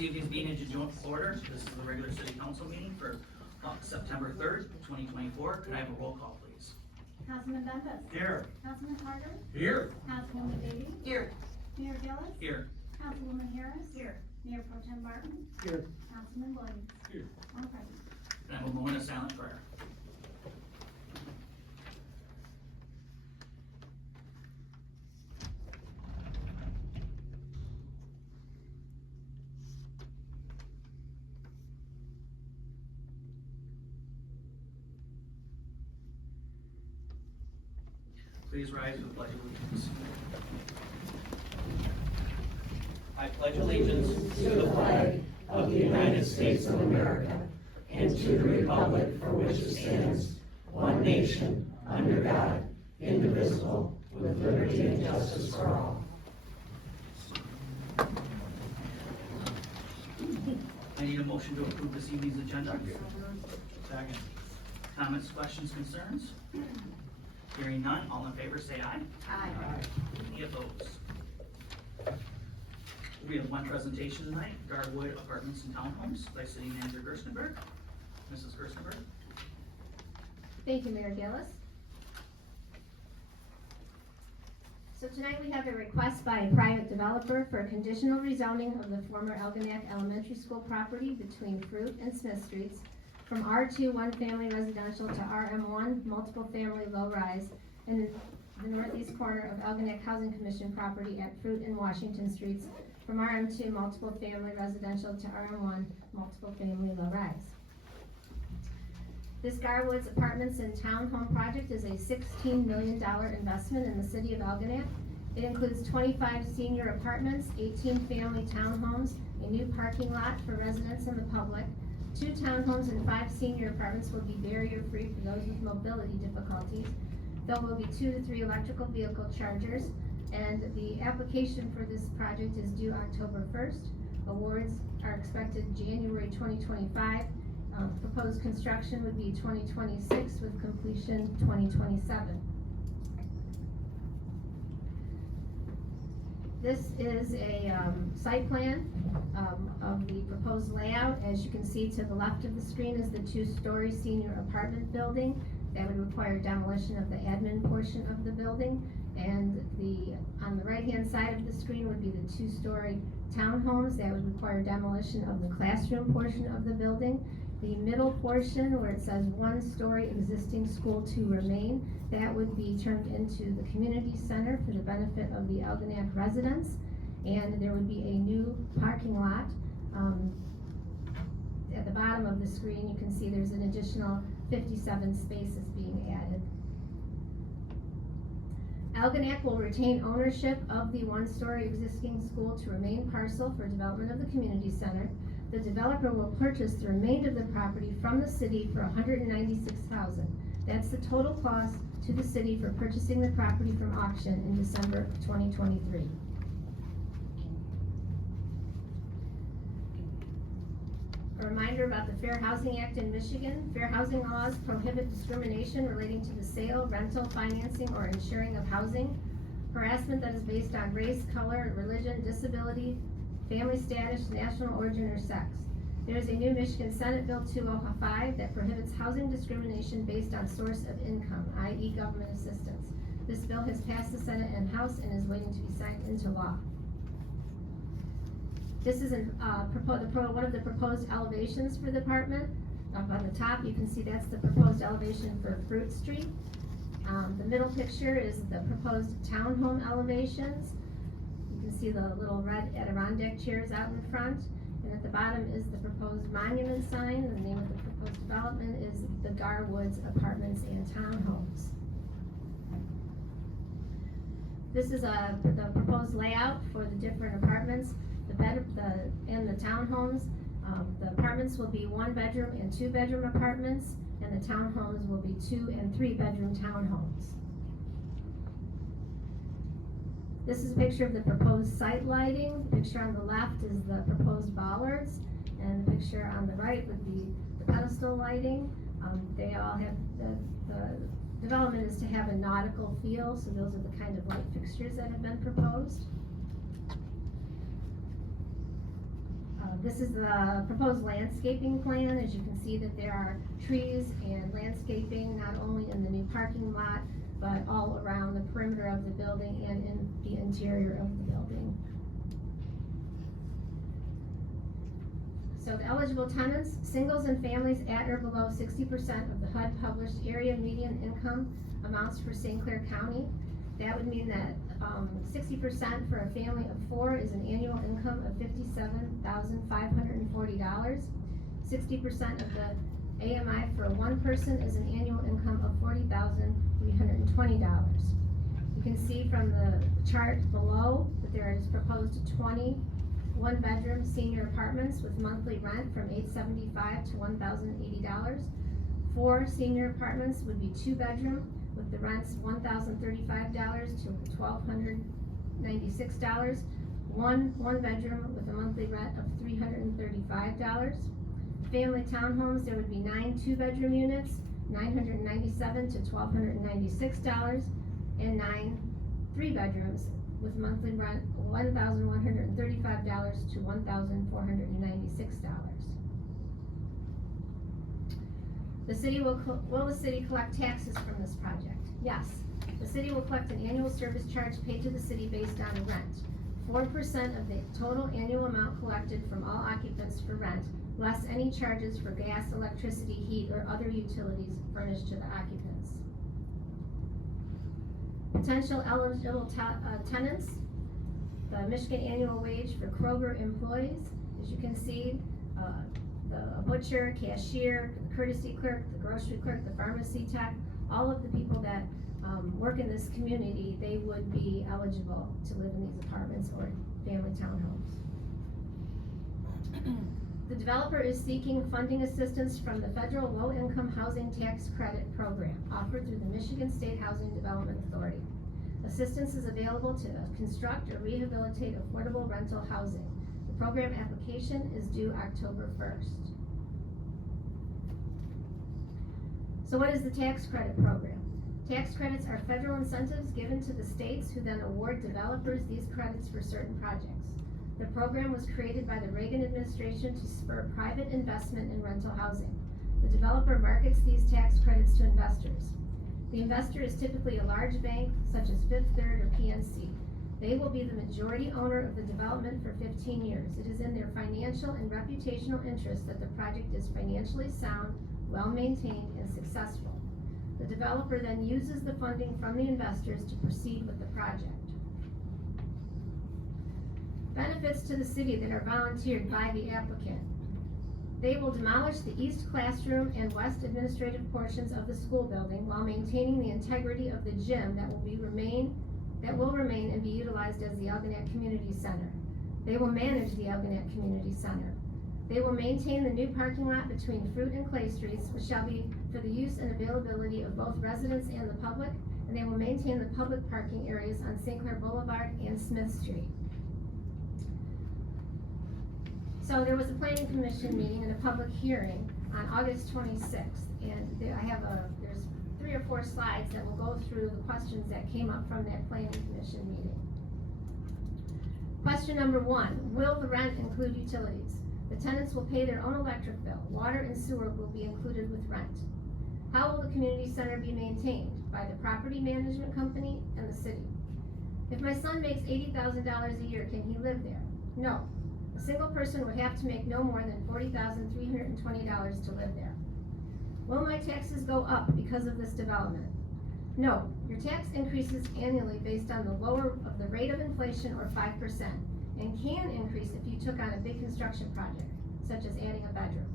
this evening's meeting to join order. This is the regular city council meeting for September 3rd, 2024. Can I have a roll call, please? Councilman Bembas. Here. Councilman Carter. Here. Councilwoman Daly. Here. Mayor Gillis. Here. Councilwoman Harris. Here. Mayor Pro Tem Barton. Here. Councilman Williams. Here. One present. Can I have a moment of silent prayer? Please rise for the pledge of allegiance. I pledge allegiance to the flag of the United States of America and to the republic for which it stands, one nation, under God, indivisible, with liberty and justice for all. I need a motion to approve this evening's agenda. Second. Comments, questions, concerns? Hearing none, all in favor say aye. Aye. Any opposed? We have one presentation tonight, Garwood Apartments and Townhomes by City Manager Gerstenberg. Mrs. Gerstenberg. Thank you, Mayor Gillis. So tonight we have a request by a private developer for a conditional rezoning of the former Algonac Elementary School property between Fruit and Smith Streets from R2 one-family residential to RM1 multiple-family low-rise in the northeast corner of Algonac Housing Commission property at Fruit and Washington Streets from RM2 multiple-family residential to RM1 multiple-family low-rise. This Garwood's Apartments and Townhome project is a $16 million investment in the city of Algonac. It includes 25 senior apartments, 18 family townhomes, a new parking lot for residents and the public. 2 townhomes and 5 senior apartments will be barrier-free for those with mobility difficulties. There will be 2 to 3 electrical vehicle chargers, and the application for this project is due October 1st. Awards are expected January 2025. Proposed construction would be 2026 with completion 2027. This is a site plan of the proposed layout. As you can see to the left of the screen is the 2-story senior apartment building. That would require demolition of the admin portion of the building. And on the right-hand side of the screen would be the 2-story townhomes. That would require demolition of the classroom portion of the building. The middle portion where it says 1-story existing school to remain, that would be turned into the community center for the benefit of the Algonac residents. And there would be a new parking lot. At the bottom of the screen you can see there's an additional 57 spaces being added. Algonac will retain ownership of the 1-story existing school to remain parcel for development of the community center. The developer will purchase the remainder of the property from the city for $196,000. That's the total cost to the city for purchasing the property from auction in December of 2023. A reminder about the Fair Housing Act in Michigan. Fair housing laws prohibit discrimination relating to the sale, rental, financing, or insuring of housing. Harassment that is based on race, color, religion, disability, family status, national origin, or sex. There is a new Michigan Senate Bill 205 that prohibits housing discrimination based on source of income, i.e. government assistance. This bill has passed the Senate and House and is waiting to be signed into law. This is one of the proposed elevations for the apartment. Up on the top, you can see that's the proposed elevation for Fruit Street. The middle picture is the proposed townhome elevations. You can see the little red Adirondack chairs out in front. And at the bottom is the proposed monument sign. The name of the proposed development is the Garwood's Apartments and Townhomes. This is the proposed layout for the different apartments. And the townhomes. The apartments will be 1-bedroom and 2-bedroom apartments, and the townhomes will be 2- and 3-bedroom townhomes. This is a picture of the proposed site lighting. The picture on the left is the proposed bollards, and the picture on the right would be the pedestal lighting. They all have the development is to have a nautical feel, so those are the kind of light fixtures that have been proposed. This is the proposed landscaping plan. As you can see that there are trees and landscaping not only in the new parking lot, but all around the perimeter of the building and in the interior of the building. So the eligible tenants, singles and families at or below 60% of the HUD published area median income amounts for St. Clair County. That would mean that 60% for a family of 4 is an annual income of $57,540. 60% of the AMI for one person is an annual income of $40,320. You can see from the chart below that there is proposed 20 one-bedroom senior apartments with monthly rent from $875 to $1,080. 4 senior apartments would be 2-bedroom with the rents $1,035 to $1,296. One bedroom with a monthly rent of $335. Family townhomes, there would be 9 2-bedroom units, $997 to $1,296, and 9 3-bedrooms with monthly rent $1,135 to $1,496. Will the city collect taxes from this project? Yes. The city will collect an annual service charge paid to the city based on rent. 4% of the total annual amount collected from all occupants for rent, less any charges for gas, electricity, heat, or other utilities furnished to the occupants. Potential eligible tenants, the Michigan annual wage for Kroger employees, as you can see, the butcher, cashier, the courtesy clerk, the grocery clerk, the pharmacy tech, all of the people that work in this community, they would be eligible to live in these apartments or family townhomes. The developer is seeking funding assistance from the Federal Low-Income Housing Tax Credit Program offered through the Michigan State Housing Development Authority. Assistance is available to construct or rehabilitate affordable rental housing. The program application is due October 1st. So what is the tax credit program? Tax credits are federal incentives given to the states who then award developers these credits for certain projects. The program was created by the Reagan administration to spur private investment in rental housing. The developer markets these tax credits to investors. The investor is typically a large bank such as Fifth Third or PNC. They will be the majority owner of the development for 15 years. It is in their financial and reputational interest that the project is financially sound, well-maintained, and successful. The developer then uses the funding from the investors to proceed with the project. Benefits to the city that are volunteered by the applicant. They will demolish the east classroom and west administrative portions of the school building while maintaining the integrity of the gym that will remain and be utilized as the Algonac Community Center. They will manage the Algonac Community Center. They will maintain the new parking lot between Fruit and Clay Streets, which shall be for the use and availability of both residents and the public, and they will maintain the public parking areas on St. Clair Boulevard and Smith Street. So there was a planning commission meeting and a public hearing on August 26th, and there's 3 or 4 slides that will go through the questions that came up from that planning commission meeting. Question number 1, will the rent include utilities? The tenants will pay their own electric bill. Water and sewer will be included with rent. How will the community center be maintained? By the property management company and the city. If my son makes $80,000 a year, can he live there? No. A single person would have to make no more than $40,320 to live there. Will my taxes go up because of this development? No. Your tax increases annually based on the lower of the rate of inflation or 5%, and can increase if you took on a big construction project, such as adding a bedroom.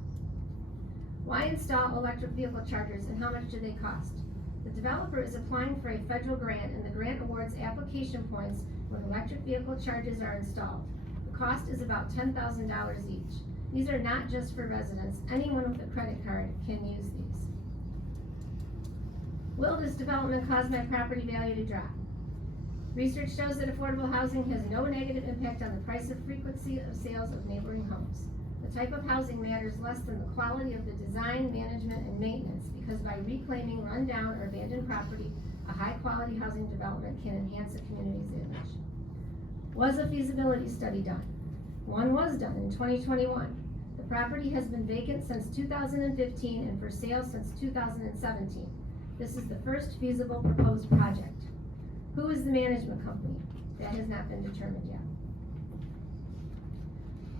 Why install electric vehicle chargers and how much do they cost? The developer is applying for a federal grant, and the grant awards application points when electric vehicle chargers are installed. The cost is about $10,000 each. These are not just for residents. Anyone with a credit card can use these. Will this development cause my property value to drop? Research shows that affordable housing has no negative impact on the price or frequency of sales of neighboring homes. The type of housing matters less than the quality of the design, management, and maintenance, because by reclaiming rundown or abandoned property, a high-quality housing development can enhance a community's image. Was a feasibility study done? One was done in 2021. The property has been vacant since 2015 and for sale since 2017. This is the first feasible proposed project. Who is the management company? That has not been determined yet.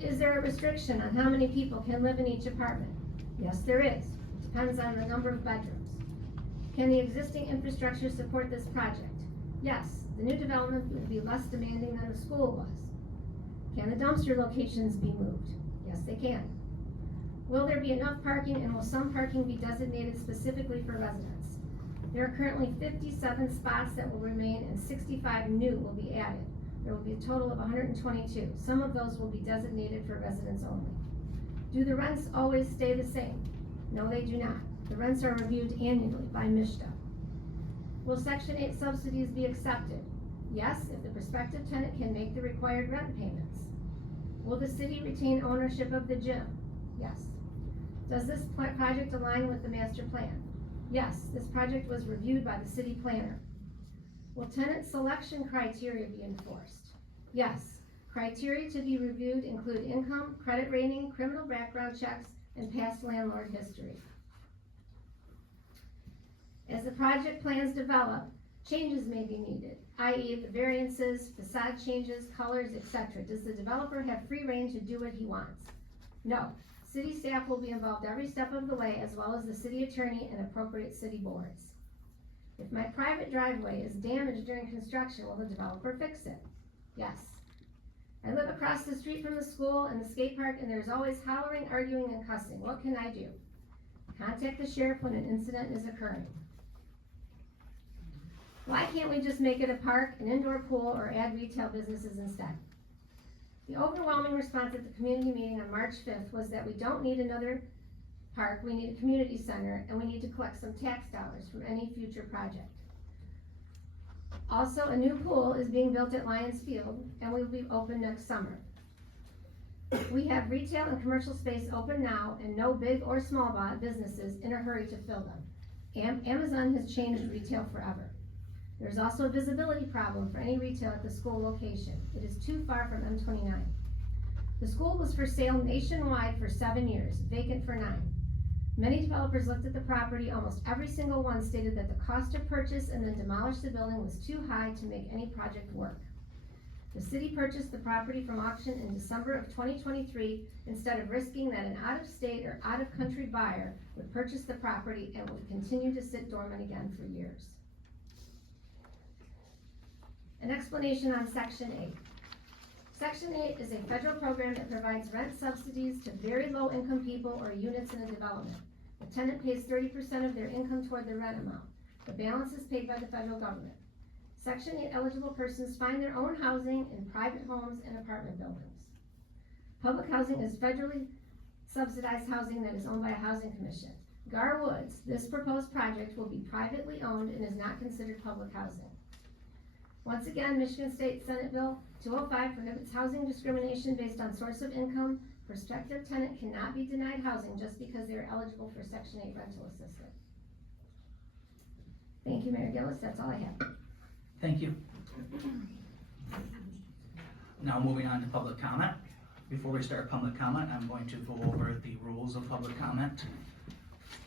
Is there a restriction on how many people can live in each apartment? Yes, there is. It depends on the number of bedrooms. Can the existing infrastructure support this project? Yes, the new development will be less demanding than the school was. Can the dumpster locations be moved? Yes, they can. Will there be enough parking, and will some parking be designated specifically for residents? There are currently 57 spots that will remain and 65 new will be added. There will be a total of 122. Some of those will be designated for residents only. Do the rents always stay the same? No, they do not. The rents are reviewed annually by MSHDA. Will Section 8 subsidies be accepted? Yes, if the prospective tenant can make the required rent payments. Will the city retain ownership of the gym? Yes. Does this project align with the master plan? Yes, this project was reviewed by the city planner. Will tenant selection criteria be enforced? Yes. Criteria to be reviewed include income, credit rating, criminal background checks, and past landlord history. As the project plans develop, changes may be needed, i.e. the variances, facade changes, colors, etc. Does the developer have free rein to do what he wants? No. City staff will be involved every step of the way, as well as the city attorney and appropriate city boards. If my private driveway is damaged during construction, will the developer fix it? Yes. I live across the street from the school and the skate park, and there's always hollering, arguing, and cussing. What can I do? Contact the sheriff when an incident is occurring. Why can't we just make it a park, an indoor pool, or add retail businesses instead? The overwhelming response at the community meeting on March 5th was that we don't need another park, we need a community center, and we need to collect some tax dollars from any future project. Also, a new pool is being built at Lions Field, and will be open next summer. We have retail and commercial space open now, and no big or small businesses in a hurry to fill them. Amazon has changed retail forever. There's also a visibility problem for any retail at the school location. It is too far from M29. The school was for sale nationwide for 7 years, vacant for 9. Many developers looked at the property. Almost every single one stated that the cost to purchase and then demolish the building was too high to make any project work. The city purchased the property from auction in December of 2023 instead of risking that an out-of-state or out-of-country buyer would purchase the property and would continue to sit dormant again for years. An explanation on Section 8. Section 8 is a federal program that provides rent subsidies to very low-income people or units in a development. The tenant pays 30% of their income toward the rent amount. The balance is paid by the federal government. Section 8 eligible persons find their own housing in private homes and apartment buildings. Public housing is federally subsidized housing that is owned by a housing commission. Gar Woods, this proposed project, will be privately owned and is not considered public housing. Once again, Michigan State Senate Bill 205 prohibits housing discrimination based on source of income. Prospective tenant cannot be denied housing just because they are eligible for Section 8 rental assistance. Thank you, Mayor Gillis. That's all I have. Thank you. Now moving on to public comment. Before we start public comment, I'm going to go over the rules of public comment.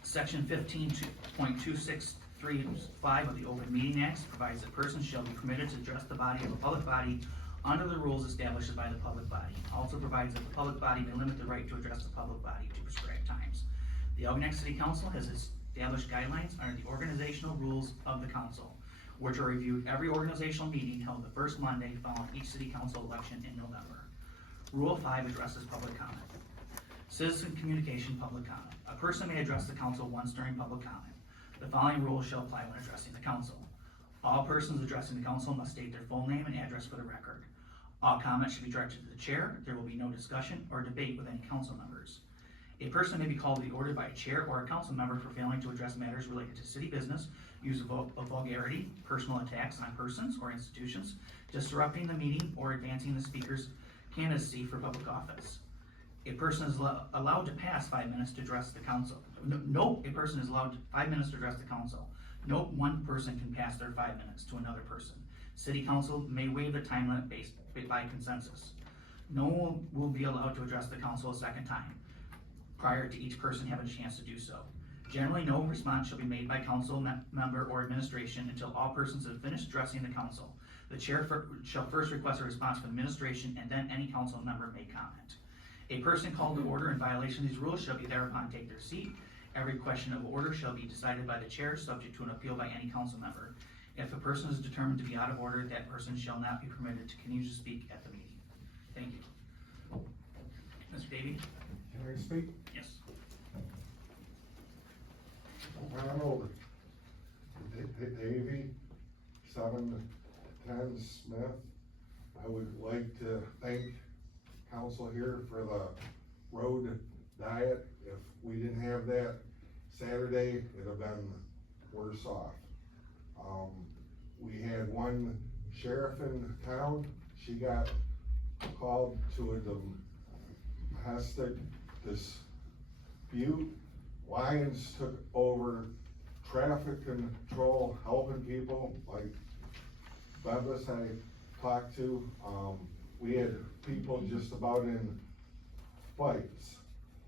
Section 15.263(5) of the Open Meeting Act provides that persons shall be permitted to address the body of a public body under the rules established by the public body. Also provides that the public body may limit the right to address the public body to prescribed times. The Algonac City Council has established guidelines under the organizational rules of the council, which are reviewed every organizational meeting held the first Monday following each city council election in November. Rule 5 addresses public comment. Citizen communication public comment. A person may address the council once during public comment. The following rules shall apply when addressing the council. All persons addressing the council must state their full name and address for the record. All comments should be directed to the chair. There will be no discussion or debate with any council members. A person may be called to the order by a chair or a council member for failing to address matters related to city business, use of vulgarity, personal attacks on persons or institutions, disrupting the meeting, or advancing the speaker's candidacy for public office. A person is allowed to pass 5 minutes to address the council. A person is allowed 5 minutes to address the council. No one person can pass their 5 minutes to another person. City council may waive the time limit based by consensus. No one will be allowed to address the council a second time, prior to each person having a chance to do so. Generally, no response shall be made by council member or administration until all persons have finished addressing the council. The chair shall first request a response from administration, and then any council member may comment. A person called to order in violation of these rules shall be thereupon take their seat. Every question of order shall be decided by the chair, subject to an appeal by any council member. If a person is determined to be out of order, that person shall not be permitted to continue to speak at the meeting. Thank you. Mr. Davy? Can I speak? Yes. Ronald Davy, 710 Smith. I would like to thank council here for the road diet. If we didn't have that Saturday, it'd have been worse off. We had one sheriff in town. She got called to a domestic dispute. Lions took over traffic control, helping people like Bevis I talked to. We had people just about in fights.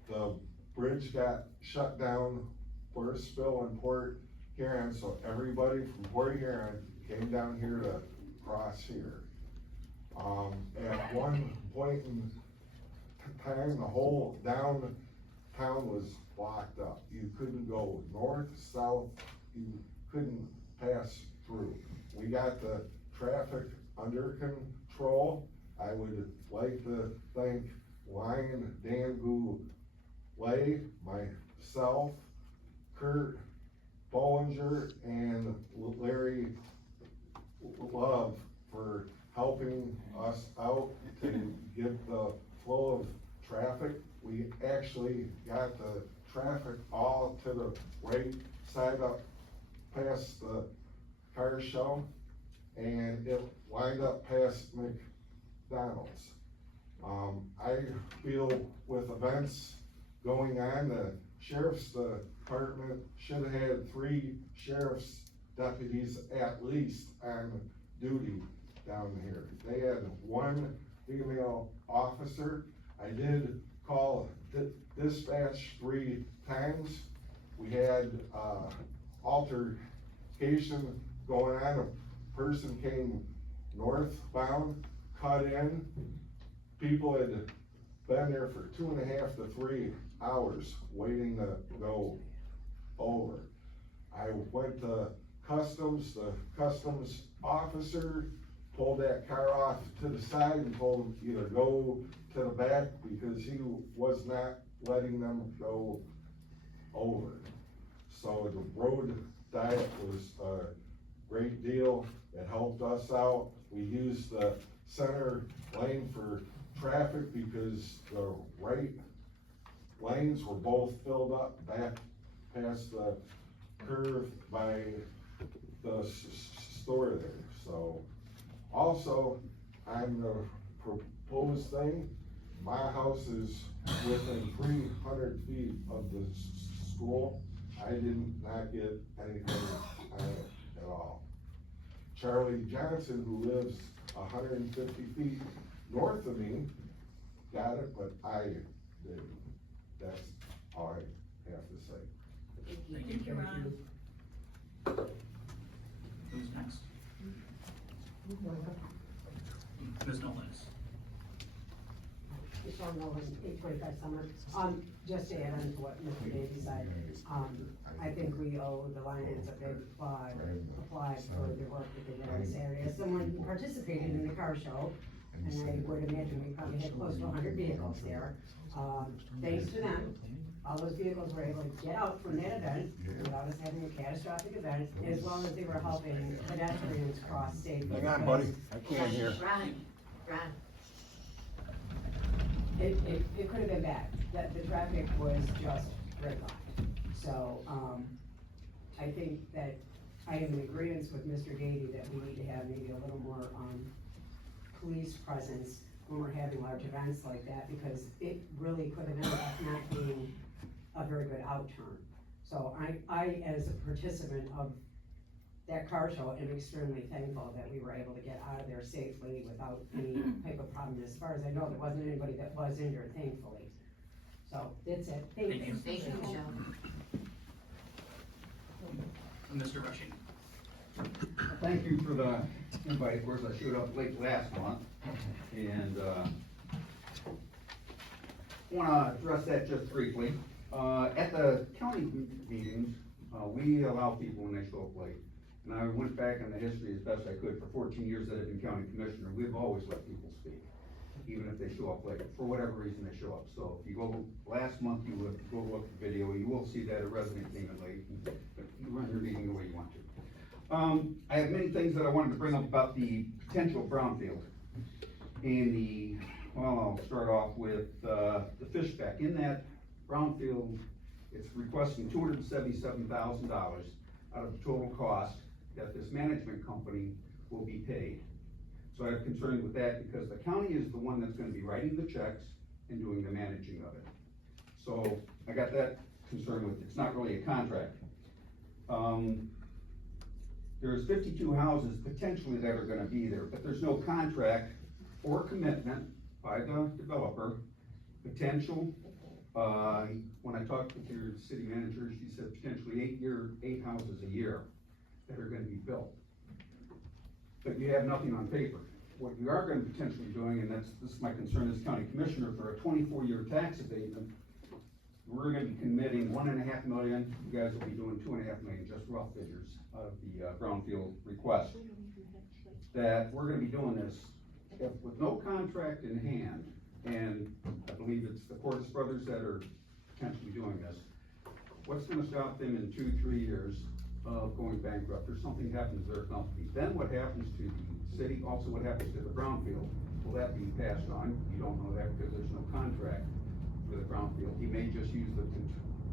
The bridge got shut down for a spill in Port Huron, so everybody from Port Huron came down here to cross here. At one point in time, the whole downtown was blocked up. You couldn't go north, south, you couldn't pass through. We got the traffic under control. I would like to thank Ryan Dangu-Lay, myself, Kurt Bollinger, and Larry Love for helping us out to get the flow of traffic. We actually got the traffic all to the right side up past the car show, and it lined up past McDonald's. I feel with events going on, the sheriff's department should have had 3 sheriff's deputies at least on duty down here. They had 1 female officer. I did call dispatch 3 times. We had altercation going on. A person came northbound, cut in. People had been there for 2.5 to 3 hours waiting to go over. I went to customs. The customs officer pulled that car off to the side and told them either go to the back because he was not letting them go over. So the road diet was a great deal. It helped us out. We used the center lane for traffic because the right lanes were both filled up back past the curve by the store there. So also on the proposed thing, my house is within 300 feet of the school. I did not get anything on it at all. Charlie Johnson, who lives 150 feet north of me, got it, but I didn't. That's all I have to say. Thank you. Ron. Who's next? Ms. Nolan's. Michelle Nolan, 825 Summer. Just to add on to what Mr. Davy said, I think we owe the Lions a big applaud for the work that they did on Saturday. As someone who participated in the car show, and I would imagine we probably had close to 100 vehicles there. Thanks to them, all those vehicles were able to get out from that event without us having a catastrophic event, as well as they were helping pedestrians cross safely. Hang on, buddy, I can't hear. Ron. It could have been bad, the traffic was just gridlocked. So, I think that I am in agreement with Mr. Davy that we need to have maybe a little more, police presence when we're having large events like that, because it really could have ended up not being a very good outturn. So I, as a participant of that car show, I'm extremely thankful that we were able to get out of there safely without any type of problem. As far as I know, there wasn't anybody that was injured, thankfully. So, that's it. Thank you. Thank you, Michelle. Mr. Rushing. Thank you for the invite. Of course, I showed up late last month, and, wanna address that just briefly. At the county meetings, we allow people when they show up late. And I went back in the history as best I could. For 14 years that I've been county commissioner, we've always let people speak, even if they show up late, for whatever reason they show up. So if you go, last month, you would go look at the video, you will see that a resident came in late, but you run your meeting the way you want to. I have many things that I wanted to bring up about the potential brownfield. And well, I'll start off with, the fish spec. In that brownfield, it's requesting $277,000 out of the total cost that this management company will be paid. So I have concern with that because the county is the one that's gonna be writing the checks and doing the managing of it. So I got that concern with, it's not really a contract. There's 52 houses potentially that are gonna be there, but there's no contract or commitment by the developer. Potential, when I talked with your city manager, she said potentially 8 houses a year that are gonna be built. But you have nothing on paper. What you are gonna potentially be doing, and this is my concern as county commissioner, for a 24-year tax abatement, we're gonna be committing $1.5 million, you guys will be doing $2.5 million, just rough figures of the brownfield request. That we're gonna be doing this with no contract in hand, and I believe it's the Portis brothers that are potentially doing this. What's gonna stop them in 2-3 years of going bankrupt, or something happens to their company? Then what happens to the city, also what happens to the brownfield? Will that be passed on? You don't know that because there's no contract for the brownfield. He may just use the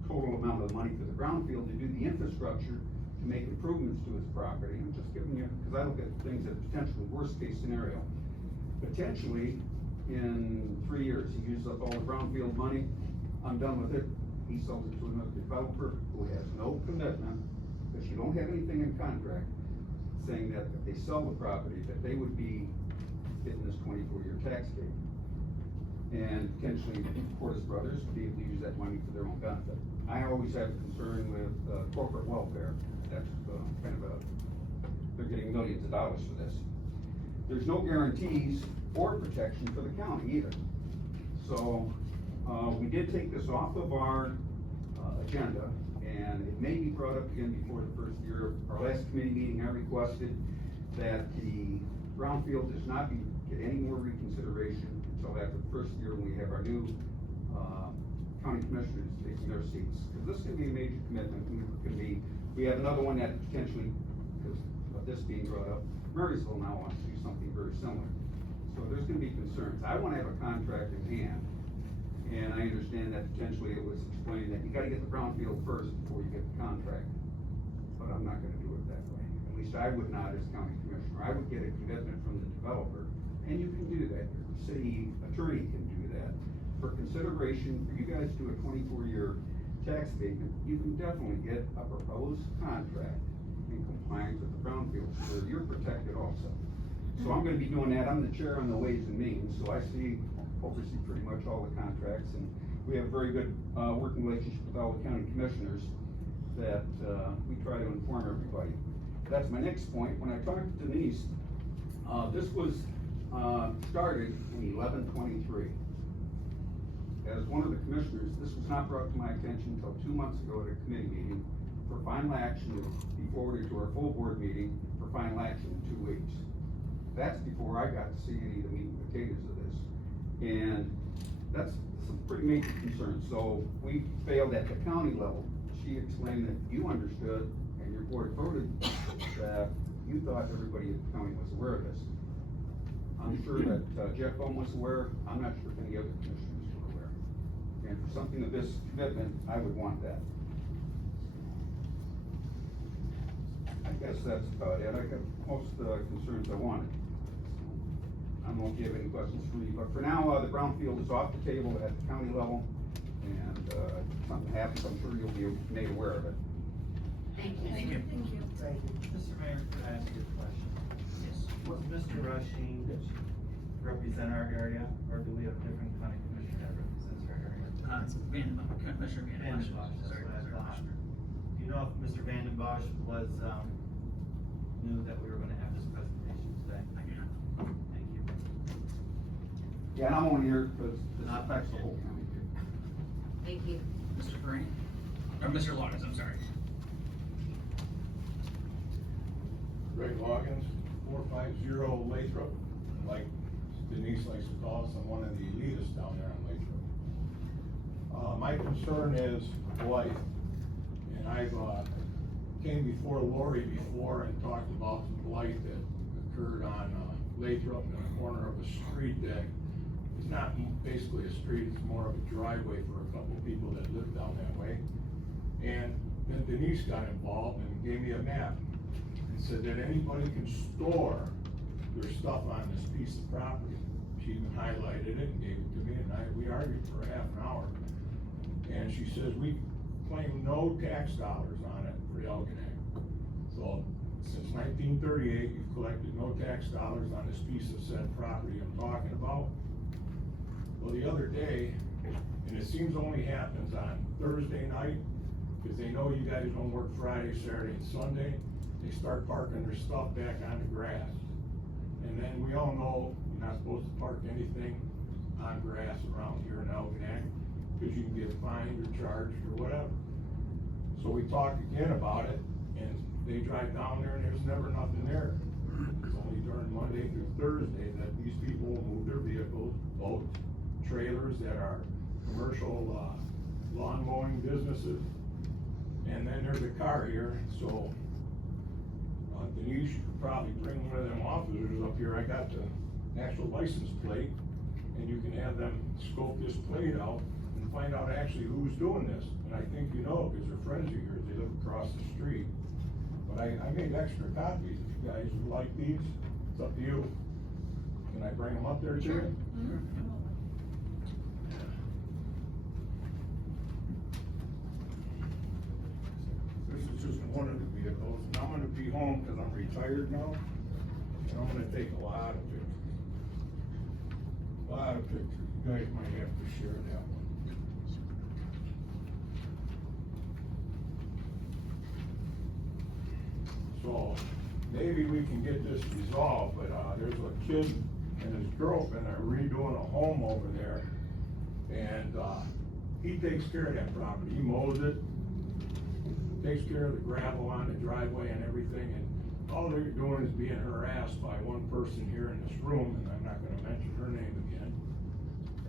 total amount of money for the brownfield to do the infrastructure, to make improvements to his property. I'm just giving you, because I look at things as potentially worst case scenario. Potentially, in 3 years, he uses up all the brownfield money, I'm done with it, he sells it to another developer who has no commitment, because you don't have anything in contract, saying that if they sell the property, that they would be getting this 24-year tax gate. And potentially, Portis brothers would be able to use that money for their own benefit. I always have a concern with corporate welfare. That's kind of they're getting millions of dollars for this. There's no guarantees or protection for the county either. So, we did take this off of our agenda, and it may be brought up again before the first year. Our last committee meeting, I requested that the brownfield does not get any more reconsideration until after the first year when we have our new county commissioners taking their seats. Because this is gonna be a major commitment. We have another one that potentially, because of this being brought up, Marysville now wants to do something very similar. So there's gonna be concerns. I wanna have a contract in hand, and I understand that potentially it was explained that you gotta get the brownfield first before you get the contract. But I'm not gonna do it that way. At least I would not as county commissioner. I would get a commitment from the developer, and you can do that. Your city attorney can do that. For consideration, for you guys to do a 24-year tax abatement, you can definitely get a proposed contract in compliance with the brownfield, where you're protected also. So I'm gonna be doing that. I'm the chair on the Ways and Means, so I oversee pretty much all the contracts, and we have a very good, working relationship with all the county commissioners that, we try to inform everybody. That's my next point. When I talked to Denise, this was, started in 11/23. As one of the commissioners, this was not brought to my attention until 2 months ago at a committee meeting for final action to be forwarded to our full board meeting for final action in 2 weeks. That's before I got to see any of the meat and potatoes of this. And that's some pretty major concerns. So we failed at the county level. She explained that you understood and your board voted that you thought everybody at the county was aware of this. I'm sure that Jeff Bohm was aware. I'm not sure if any other commissioners were aware. And for something of this commitment, I would want that. I guess that's about it. I got most of the concerns I wanted. I don't know if you have any questions for me, but for now, the brownfield is off the table at the county level. And if something happens, I'm sure you'll be made aware of it. Thank you. Thank you. Mr. Mayor, could I ask you a question? Yes. Was Mr. Rushing represent our area, or do we have a different county commissioner that represents our area? It's Commissioner Van Van Bosch, that's Sorry, what I Mr. thought. Commissioner. Do you know if Mr. Van Bosch was, knew that we were gonna have this presentation today? I do not. Thank you. Yeah, and I'm only here because this affects the whole county. Thank you. Mr. Ferrari? Or Mr. Lawrence, I'm sorry. Greg Loggins, 450 Lathrop, like Denise likes to call us, I'm one of the elitists down there on Lathrop. My concern is blight, and I've, came before Lori before and talked about the blight that occurred on, Lathrop in the corner of a street that is not basically a street, it's more of a driveway for a couple of people that live down that way. And then Denise got involved and gave me a map and said that anybody can store their stuff on this piece of property. She even highlighted it and gave it to me, and we argued for a half an hour. And she says, we claim no tax dollars on it for Elginak. So, since 1938, you've collected no tax dollars on this piece of said property I'm talking about. Well, the other day, and it seems only happens on Thursday night, because they know you guys don't work Friday, Saturday, and Sunday, they start parking their stuff back on the grass. And then we all know you're not supposed to park anything on grass around here in Elginak, because you can get fined or charged or whatever. So we talked again about it, and they drive down there and there's never nothing there. It's only during Monday through Thursday that these people will move their vehicles, boats, trailers that are commercial, lawn mowing businesses. And then there's a car here, so Denise, you could probably bring one of them officers up here. I got the actual license plate, and you can have them scope this plate out and find out actually who's doing this. And I think you know, because they're friends of yours, they live across the street. But I made extra copies, if you guys would like these, it's up to you. Can I bring them up there too? Sure. This is just one of the vehicles, and I'm gonna be home because I'm retired now, and I'm gonna take a lot of pictures. A lot of pictures, you guys might have to share that one. So, maybe we can get this resolved, but, there's a kid and his girlfriend are redoing a home over there, and, he takes care of that property, he mows it, takes care of the gravel on the driveway and everything, and all they're doing is being harassed by one person here in this room, and I'm not gonna mention her name again.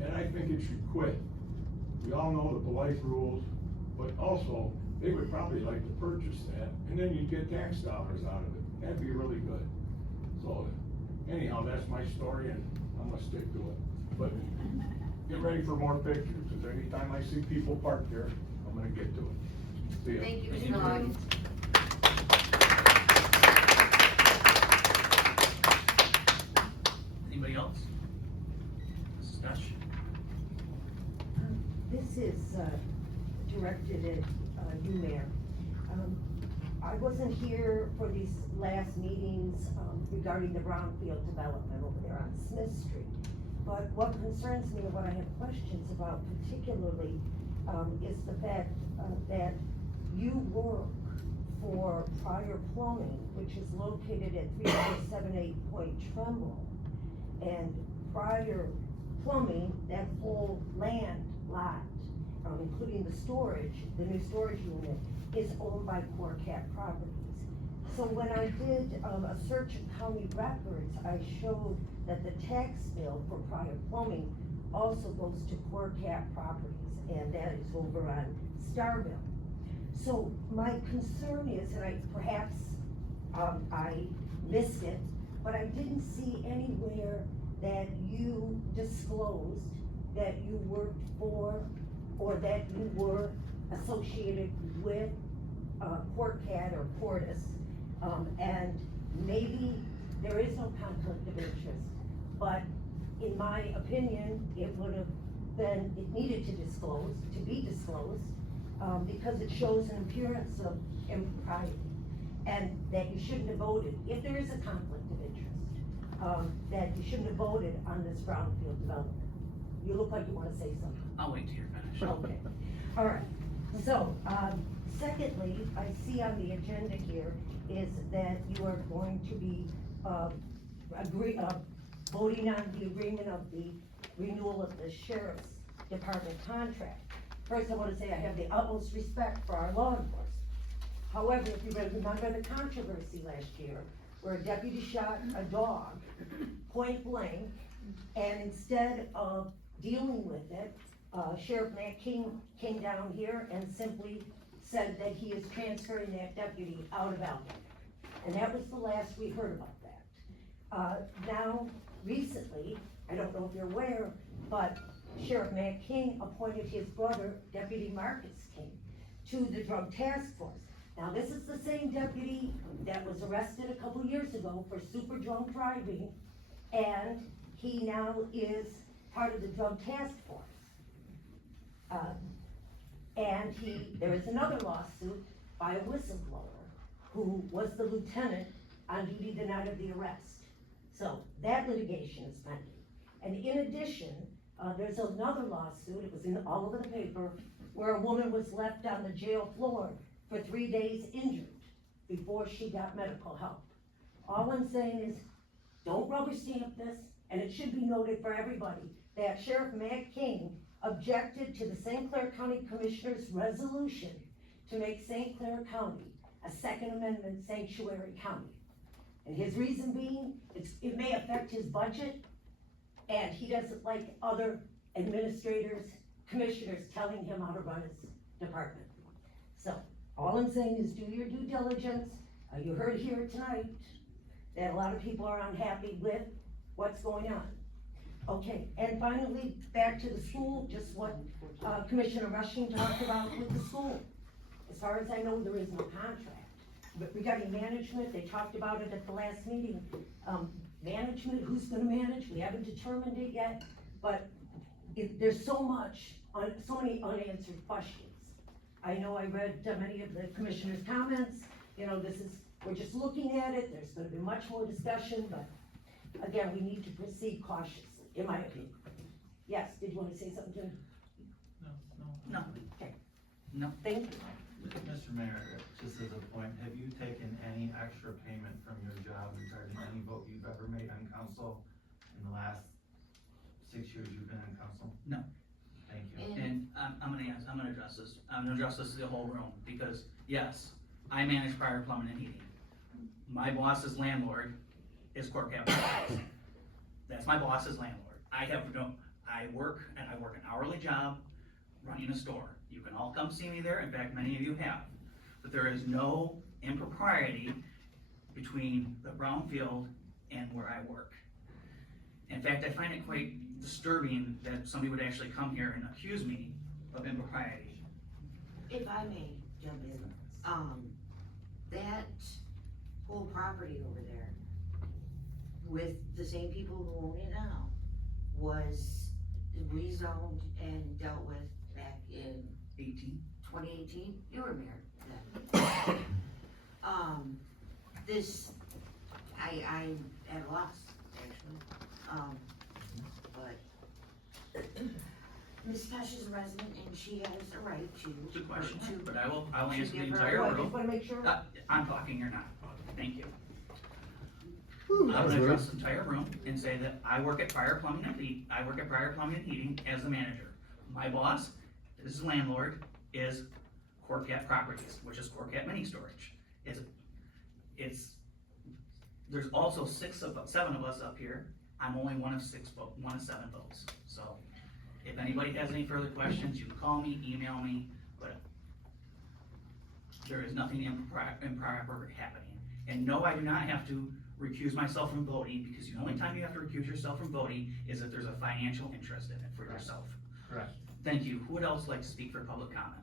And I think it should quit. We all know the Blythe rules, but also, they would probably like to purchase that, and then you'd get tax dollars out of it. That'd be really good. So, anyhow, that's my story, and I'm gonna stick to it. But, get ready for more pictures, because anytime I see people parked there, I'm gonna get to it. See ya. Thank you, Mr. Loggins. Anybody else? Mrs. Dutch? This is directed at you, Mayor. I wasn't here for these last meetings regarding the brownfield development over there on Smith Street. But what concerns me and what I have questions about particularly is the fact that you work for Prior Plumbing, which is located at 3478 Point Trumbull. And Prior Plumbing, that whole land lot, including the storage, the new storage unit, is owned by Corcat Properties. So when I did a search of county records, I showed that the tax bill for Prior Plumbing also goes to Corcat Properties, and that is over on Starville. So my concern is, and I missed it, but I didn't see anywhere that you disclosed that you worked for or that you were associated with Corcat or Portis. And maybe there is no conflict of interest, but in my opinion, it would have been, it needed to be disclosed, because it shows an appearance of impropriety, and that you shouldn't have voted, if there is a conflict of interest, that you shouldn't have voted on this brownfield development. You look like you wanna say something. I'll wait till you're finished. Okay, all right. So, secondly, I see on the agenda here is that you are going to be, voting on the agreement of the renewal of the sheriff's department contract. First, I wanna say I have the utmost respect for our law enforcement. However, if you remember the controversy last year, where a deputy shot a dog point blank, and instead of dealing with it, Sheriff Matt King came down here and simply said that he is transferring that deputy out of Albion. And that was the last we heard about that. Now, recently, I don't know if you're aware, but Sheriff Matt King appointed his brother, Deputy Marcus King, to the Drug Task Force. Now, this is the same deputy that was arrested a couple years ago for super drunk driving, and he now is part of the Drug Task Force. And there is another lawsuit by a whistleblower who was the lieutenant on duty the night of the arrest. So that litigation is pending. And in addition, there's another lawsuit, it was all over the paper, where a woman was left on the jail floor for 3 days injured before she got medical help. All I'm saying is, don't rubber stamp this, and it should be noted for everybody that Sheriff Matt King objected to the St. Clair County Commissioner's resolution to make St. Clair County a Second Amendment sanctuary county. And his reason being, it may affect his budget, and he doesn't like other administrators, commissioners telling him how to run his department. So, all I'm saying is do your due diligence. You heard here tonight that a lot of people are unhappy with what's going on. Okay, and finally, back to the school, just what Commissioner Rushing talked about with the school. As far as I know, there is no contract. But regarding management, they talked about it at the last meeting. Management, who's gonna manage? We haven't determined it yet, but there's so many unanswered questions. I know I read many of the commissioners' comments, we're just looking at it, there's gonna be much more discussion, but again, we need to proceed cautiously, in my opinion. Yes, did you wanna say something, Jim? No, Okay, no. thank you. Mr. Mayor, just as a point, have you taken any extra payment from your job regarding any vote you've ever made on council in the last 6 years you've been on council? No. Thank you. And I'm gonna address this, to the whole room, because yes, I manage Prior Plumbing and Heating. My boss's landlord is Cork Capital. That's my boss's landlord. I work an hourly job running a store. You can all come see me there, in fact, many of you have. But there is no impropriety between the brownfield and where I work. In fact, I find it quite disturbing that somebody would actually come here and accuse me of impropriety. If I may jump in, that whole property over there with the same people who own it now was rezoned and dealt with back in 2018. You were mayor then. I at a loss, actually. But Ms. Pesh is a resident and she has a right to. It's a question, but I will to answer the give her- entire I just room. wanna make sure. I'm talking, you're not. Thank you. Whew, I'm that was gonna rude. address the entire room and say that I work at Prior Plumbing and Heating as the manager. My boss, his landlord, is Corcat Properties, which is Corcat Mini Storage. There's also 7 of us up here. I'm only one of 7 votes. So, if anybody has any further questions, you can call me, email me, but there is nothing improper happening. And no, I do not have to recuse myself from voting, because the only time you have to recuse yourself from voting is if there's a financial interest in it for yourself. Correct. Thank you. Who would else like to speak for public comment?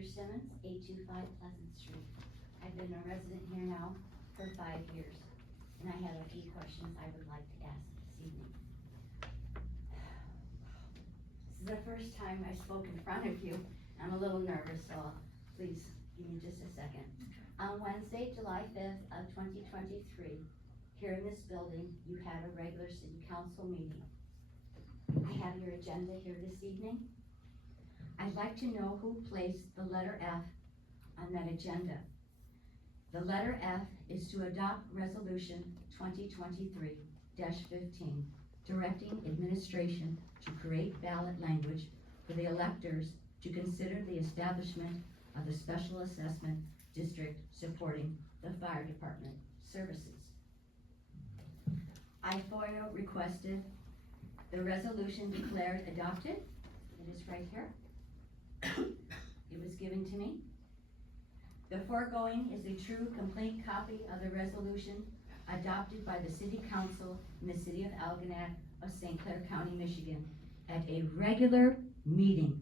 Heather Simmons, 825 Pleasant Street. I've been a resident here now for 5 years, and I have a few questions I would like to ask this evening. This is the first time I spoke in front of you. I'm a little nervous, so please give me just a second. On Wednesday, July 5th of 2023, here in this building, you had a regular city council meeting. I have your agenda here this evening. I'd like to know who placed the letter F on that agenda. The letter F is to adopt resolution 2023-15, directing administration to create ballot language for the electors to consider the establishment of the special assessment district supporting the fire department services. I FOIA requested the resolution declared adopted. It is right here. It was given to me. The foregoing is a true, complete copy of the resolution adopted by the City Council in the City of Algonac of St. Clair County, Michigan, at a regular meeting,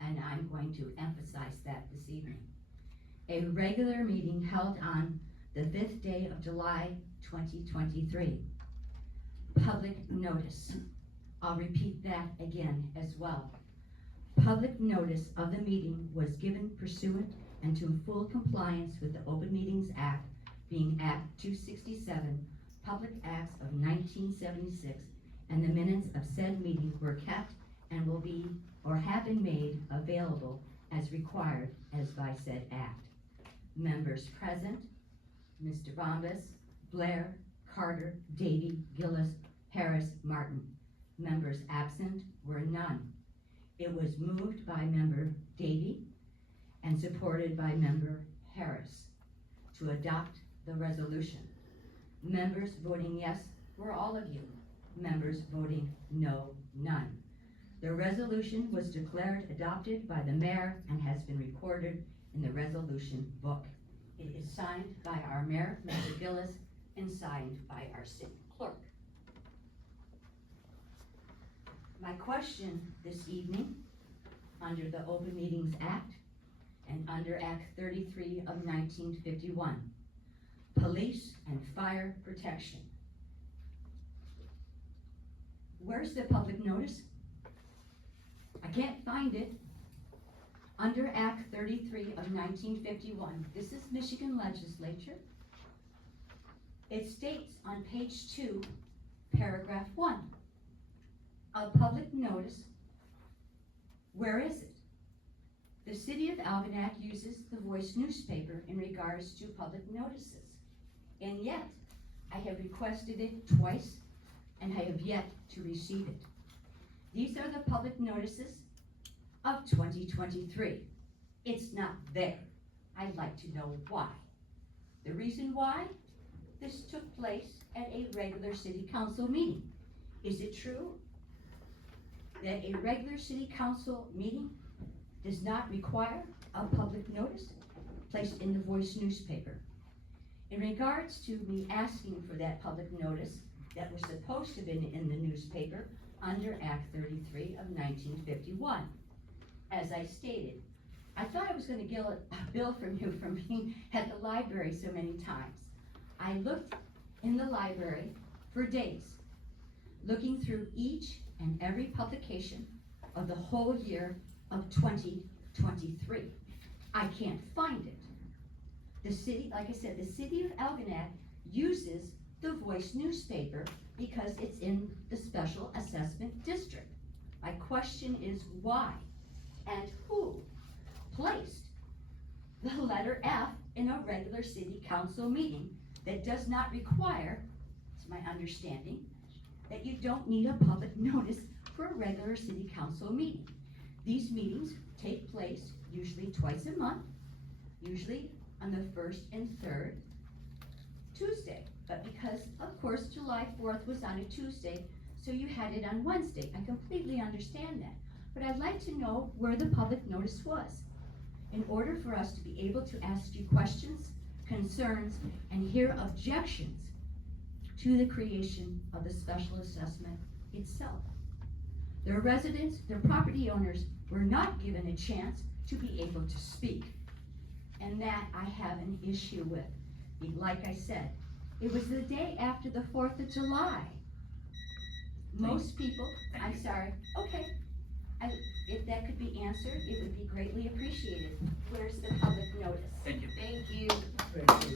and I'm going to emphasize that this evening. A regular meeting held on the 5th day of July, 2023. Public notice. I'll repeat that again as well. Public notice of the meeting was given pursuant and to full compliance with the Open Meetings Act, being Act 267, Public Acts of 1976, and the minutes of said meeting were kept and will be or have been made available as required as by said act. Members present, Mr. Bombas, Blair, Carter, Davy, Gillis, Harris, Martin. Members absent were none. It was moved by member Davy and supported by member Harris to adopt the resolution. Members voting yes were all of you. Members voting no, none. The resolution was declared adopted by the mayor and has been recorded in the resolution book. It is signed by our mayor, Mr. Gillis, and signed by our city clerk. My question this evening, under the Open Meetings Act and under Act 33 of 1951, police and fire protection. Where's the public notice? I can't find it. Under Act 33 of 1951, this is Michigan legislature. It states on page 2, paragraph 1, a public notice. Where is it? The city of Algonac uses the Voice newspaper in regards to public notices. And yet, I have requested it twice and I have yet to receive it. These are the public notices of 2023. It's not there. I'd like to know why. The reason why? This took place at a regular city council meeting. Is it true that a regular city council meeting does not require a public notice placed in the Voice newspaper? In regards to me asking for that public notice that was supposed to have been in the newspaper under Act 33 of 1951, as I stated, I thought I was going to get a bill from you from being at the library so many times. I looked in the library for days, looking through each and every publication of the whole year of 2023. I can't find it. The city, like I said, the city of Algonac uses the Voice newspaper because it's in the special assessment district. My question is why and who placed the letter F in a regular city council meeting that does not require, to my understanding, that you don't need a public notice for a regular city council meeting. These meetings take place usually twice a month, usually on the first and third Tuesday. But because, of course, July 4th was on a Tuesday, so you had it on Wednesday. I completely understand that. But I'd like to know where the public notice was, in order for us to be able to ask you questions, concerns, and hear objections to the creation of the special assessment itself. The residents, the property owners, were not given a chance to be able to speak. And that I have an issue with. Like I said, it was the day after the 4th of July. Most people, I'm sorry, okay. If that could be answered, it would be greatly appreciated. Where's the public notice? Thank you. Thank you.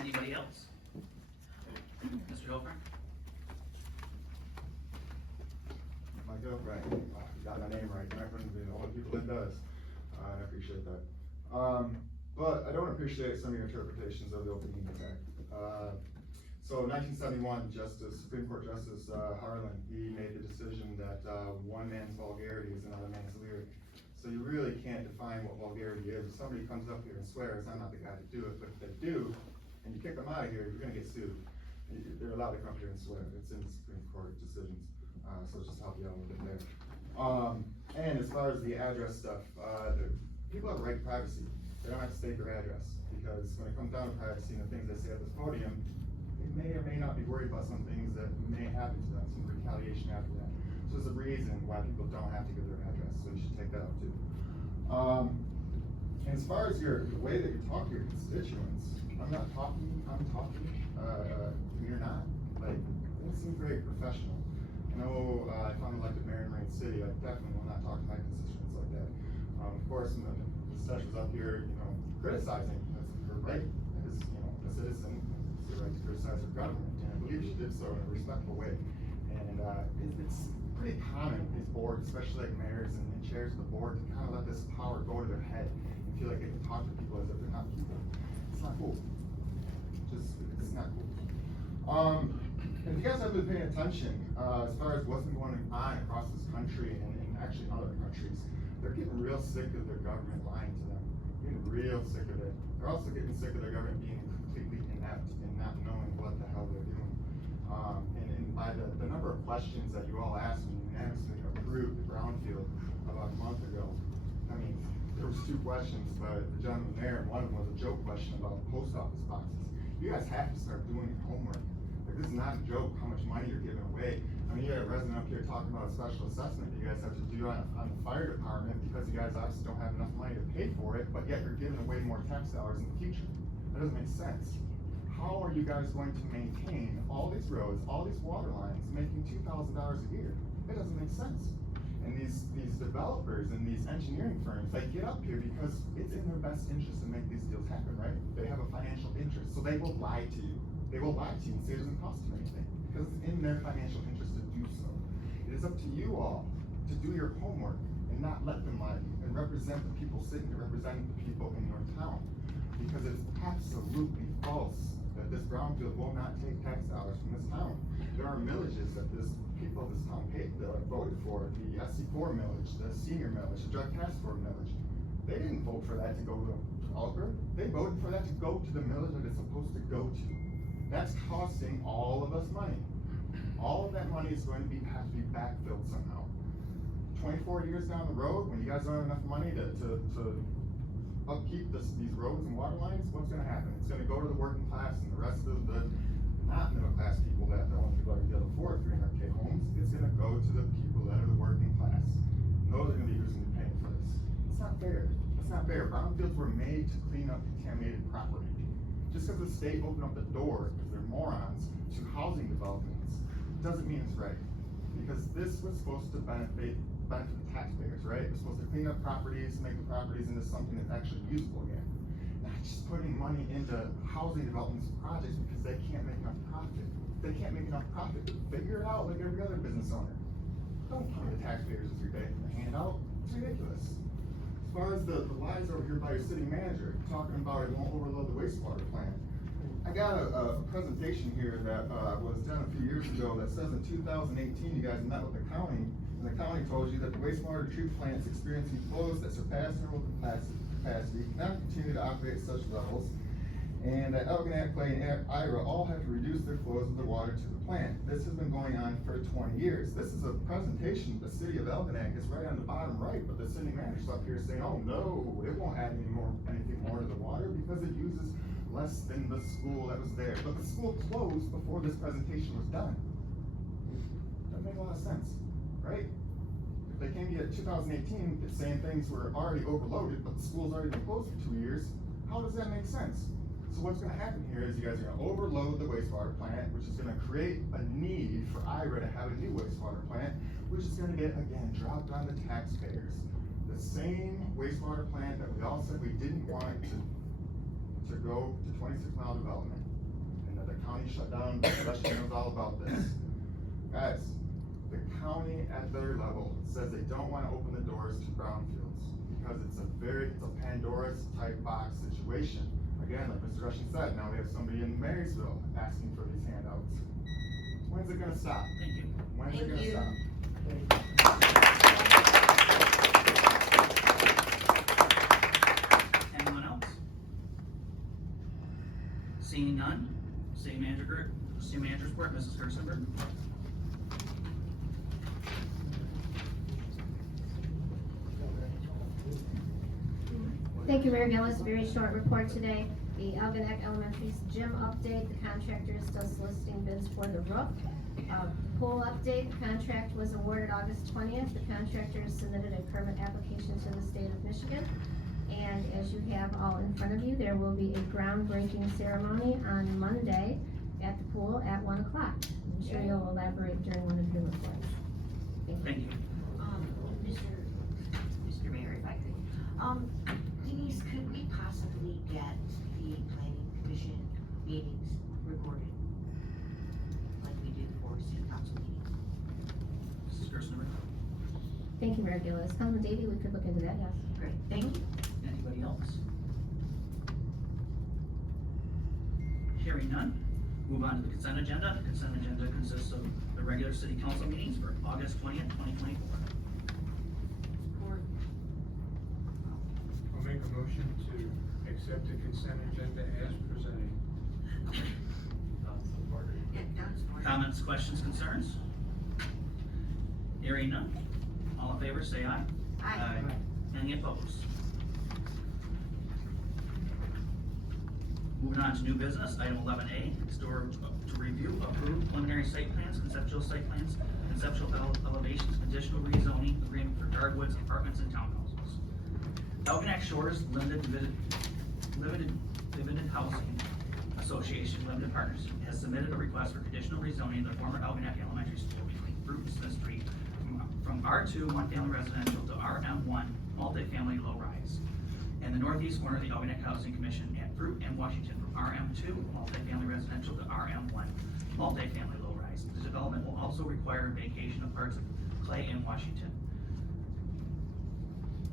Anybody else? Mr. Hilfer? My girlfriend, got my name right, my friend, the only people that does, I appreciate that. But I don't appreciate some of your interpretations of the Open Meetings Act. So 1971, Supreme Court Justice Harlan, he made the decision that one man's vulgarity is another man's lyric. So you really can't define what vulgarity is. If somebody comes up here and swears, I'm not the guy to do it, but if they do, and you kick them out of here, you're gonna get sued. They're allowed to come up here and swear, it's in the Supreme Court decisions, so just help you out a little bit there. And as far as the address stuff, people have right to privacy. They don't have to state their address, because when it comes down to privacy and the things they say at this podium, they may or may not be worried about some things that may happen to them, some retaliation after that. So there's a reason why people don't have to give their address, so you should take that up too. And as far as the way that you talk to your constituents, I'm talking, you're not. Like, that seems very professional. I know if I'm elected mayor in Marine City, I definitely will not talk to my constituents like that. Of course, when the session's up here, criticizing, that's her right as, a citizen, it's your right to criticize your government, and I believe she did so in a respectful way. And it's pretty common with these boards, especially like mayors and chairs of the board, to kind of let this power go to their head and feel like they can talk to people as if they're not people. It's not cool. It's not cool. And if you guys have been paying attention, as far as what's been going on across this country and actually other countries, they're getting real sick of their government lying to them. Getting real sick of it. They're also getting sick of their government being completely inept and not knowing what the hell they're doing. And by the number of questions that you all asked me, unanimously approved the brownfield about a month ago. I mean, there was 2 questions, but the gentleman there, and one of them was a joke question about post office boxes. You guys have to start doing your homework. Like, this is not a joke how much money you're giving away. I mean, you got a resident up here talking about a special assessment you guys have to do on the fire department because you guys obviously don't have enough money to pay for it, but yet you're giving away more tax dollars in the future. That doesn't make sense. How are you guys going to maintain all these roads, all these water lines, making $2,000 a year? It doesn't make sense. And these developers and these engineering firms, they get up here because it's in their best interest to make these deals happen, right? They have a financial interest, so they will lie to you. They will lie to you and say it doesn't cost them anything because it's in their financial interest to do so. It is up to you all to do your homework and not let them lie to you and represent the people sitting here, representing the people in your town. Because it's absolutely false that this brownfield will not take tax dollars from this town. There are millages that people of this town voted for, the SC4 millage, the senior millage, the drug task force millage. They didn't vote for that to go to Albuquerque. They voted for that to go to the millage that it's supposed to go to. That's costing all of us money. All of that money is going to have to be backfilled somehow. 24 years down the road, when you guys don't have enough money to upkeep these roads and water lines, what's going to happen? It's going to go to the working class and the rest of the not middle class people that the only people that are going to afford 300K homes. It's going to go to the people that are the working class. And those are going to be who's going to be paying for this. It's not fair. It's not fair. Brownfields were made to clean up contaminated property. Just because the state opened up the door, because they're morons, to housing developments, doesn't mean it's right. Because this was supposed to benefit the taxpayers, right? It's supposed to clean up properties, make the properties into something that's actually usable again. Not just putting money into housing developments projects because they can't make enough profit. They can't make enough profit. Figure it out like every other business owner. Don't come to taxpayers with your handout. It's ridiculous. As far as the lies over here by your city manager, talking about it won't overload the wastewater plant. I got a presentation here that was done a few years ago that says in 2018 you guys met with the county, and the county told you that the wastewater treatment plant is experiencing flows that surpass normal capacity, cannot continue to operate at such levels, and that Algonac, Clay, and Ira all have to reduce their flows of the water to the plant. This has been going on for 20 years. This is a presentation the city of Algonac. It's right on the bottom right, but the city manager's up here saying, oh no, it won't add anything more to the water because it uses less than the school that was there. But the school closed before this presentation was done. Doesn't make a lot of sense, right? 2018, it's saying things were already overloaded, but the school's already been closed for 2 years. How does that make sense? So what's gonna happen here is you guys are gonna overload the wastewater plant, which is gonna create a need for IRA to have a new wastewater plant, which is gonna get, again, dropped on the taxpayers. The same wastewater plant that we all said we didn't want to go to 26-mile development, and that the county shut down. Russia knows all about this. Guys, the county at their level says they don't wanna open the doors to brownfields, because it's a Pandora's type box situation. Again, like Mr. Rushing said, now we have somebody in Marysville asking for these handouts. When's it gonna stop? Thank you. When's it Thank gonna you. stop? Anyone else? Seeing none, city manager's report, Mrs. Gerstenberg. Thank you, Mayor Gillis. Very short report today. The Algonac Elementary's gym update, the contractor is still soliciting bids for the roof. Pool update, the contract was awarded August 20th. The contractor has submitted a permit application to the state of Michigan. And as you have all in front of you, there will be a groundbreaking ceremony on Monday at the pool at 1 o'clock. I'm sure you'll elaborate during one of your reports. Thank you. Mr. Mayor, if I could, Denise, could we possibly get the planning commission meetings recorded? Like we do for city council meetings? Mrs. Gerstenberg. Thank you, Mayor Gillis. Councilman Davey, we could look into that, yes. Great, thank you. Anybody else? Hearing none, move on to the consent agenda. The consent agenda consists of the regular city council meetings for August 20th, 2024. I'll make a motion to accept the consent agenda as presented. Yeah, Doug's for it. Comments, questions, concerns? Hearing none. All in favor, say aye. Aye. Any opposed? Moving on to new business, item 11A, is to review, approve preliminary site plans, conceptual elevations, conditional rezoning agreement for Garwood's apartments and townhouses. Algonac Shores Limited Housing Association Limited Partners has submitted a request for conditional rezoning of the former Algonac Elementary School between Fruit and Smith Street from R2 one-family residential to RM1 multifamily low-rise. And the northeast corner of the Algonac Housing Commission at Fruit and Washington from RM2 multifamily residential to RM1 multifamily low-rise. The development will also require vacation of parts of Clay and Washington.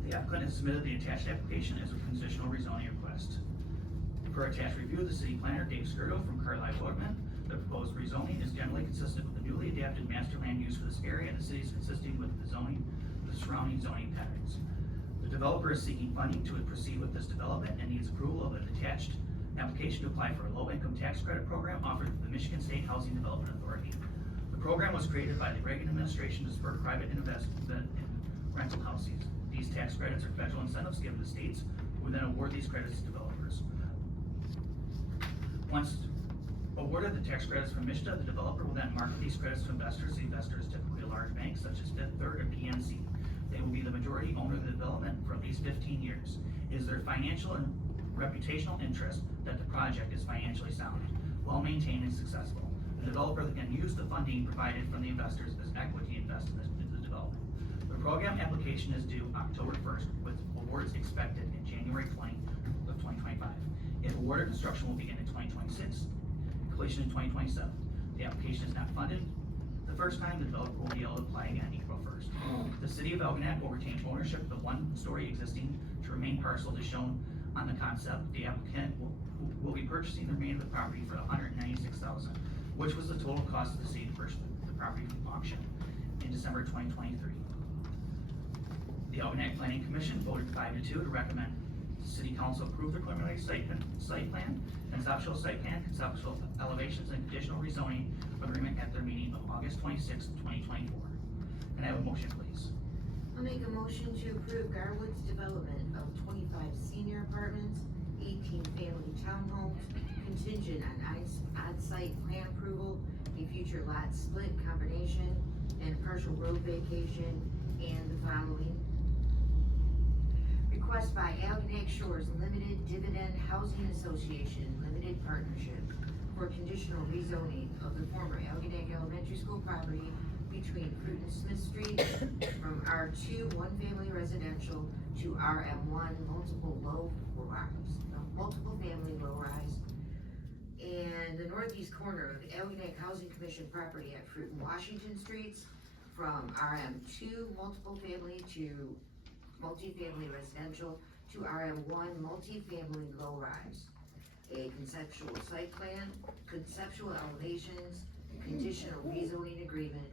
The applicant has submitted the attached application as a conditional rezoning request. Per attached review, the city planner, Dave Skirdo from Carlisle Boardman, the proposed rezoning is generally consistent with the newly adapted master land use for this area, and the city is consistent with the surrounding zoning patterns. The developer is seeking funding to proceed with this development and needs approval of an attached application to apply for a low-income tax credit program offered through the Michigan State Housing Development Authority. The program was created by the Reagan administration to spur private investment in rental housing. These tax credits are federal incentives given to states who then award these credits to developers. Once awarded the tax credits from MSHDA, the developer will then market these credits to investors. The investor is typically a large bank such as Fifth Third or PNC. They will be the majority owner of the development for at least 15 years. It is their financial and reputational interest that the project is financially sound, well-maintained and successful. The developer can use the funding provided from the investors as equity investment into the development. The program application is due October 1st, with awards expected in January 2025. If awarded, construction will begin in 2026, completion in 2027. The application is not funded the first time. The developer will be able to apply again April 1st. The city of Algonac will retain ownership of the one-story existing to remain parcel as shown on the concept. The applicant will be purchasing the remainder of the property for $196,000, which was the total cost of the city to purchase the property from auction in December 2023. The Algonac Planning Commission voted 5-2 to recommend City Council approve the preliminary site plan, conceptual site plan, conceptual elevations, and conditional rezoning agreement at their meeting of August 26, 2024. Can I have a motion, please? I'll make a motion to approve Garwood's development of 25 senior apartments, 18 family townhomes, contingent on on-site plan approval, a future lot split combination, and partial road vacation, and the following. Request by Algonac Shores Limited Dividend Housing Association Limited Partnership for conditional rezoning of the former Algonac Elementary School property between Fruit and Smith Street from R2 one-family residential to RM1 multiple family low-rise, and the northeast corner of the Algonac Housing Commission property at Fruit and Washington Streets from RM2 multiple family to multifamily residential to RM1 multifamily low-rise. A conceptual site plan, conceptual elevations, conditional rezoning agreement,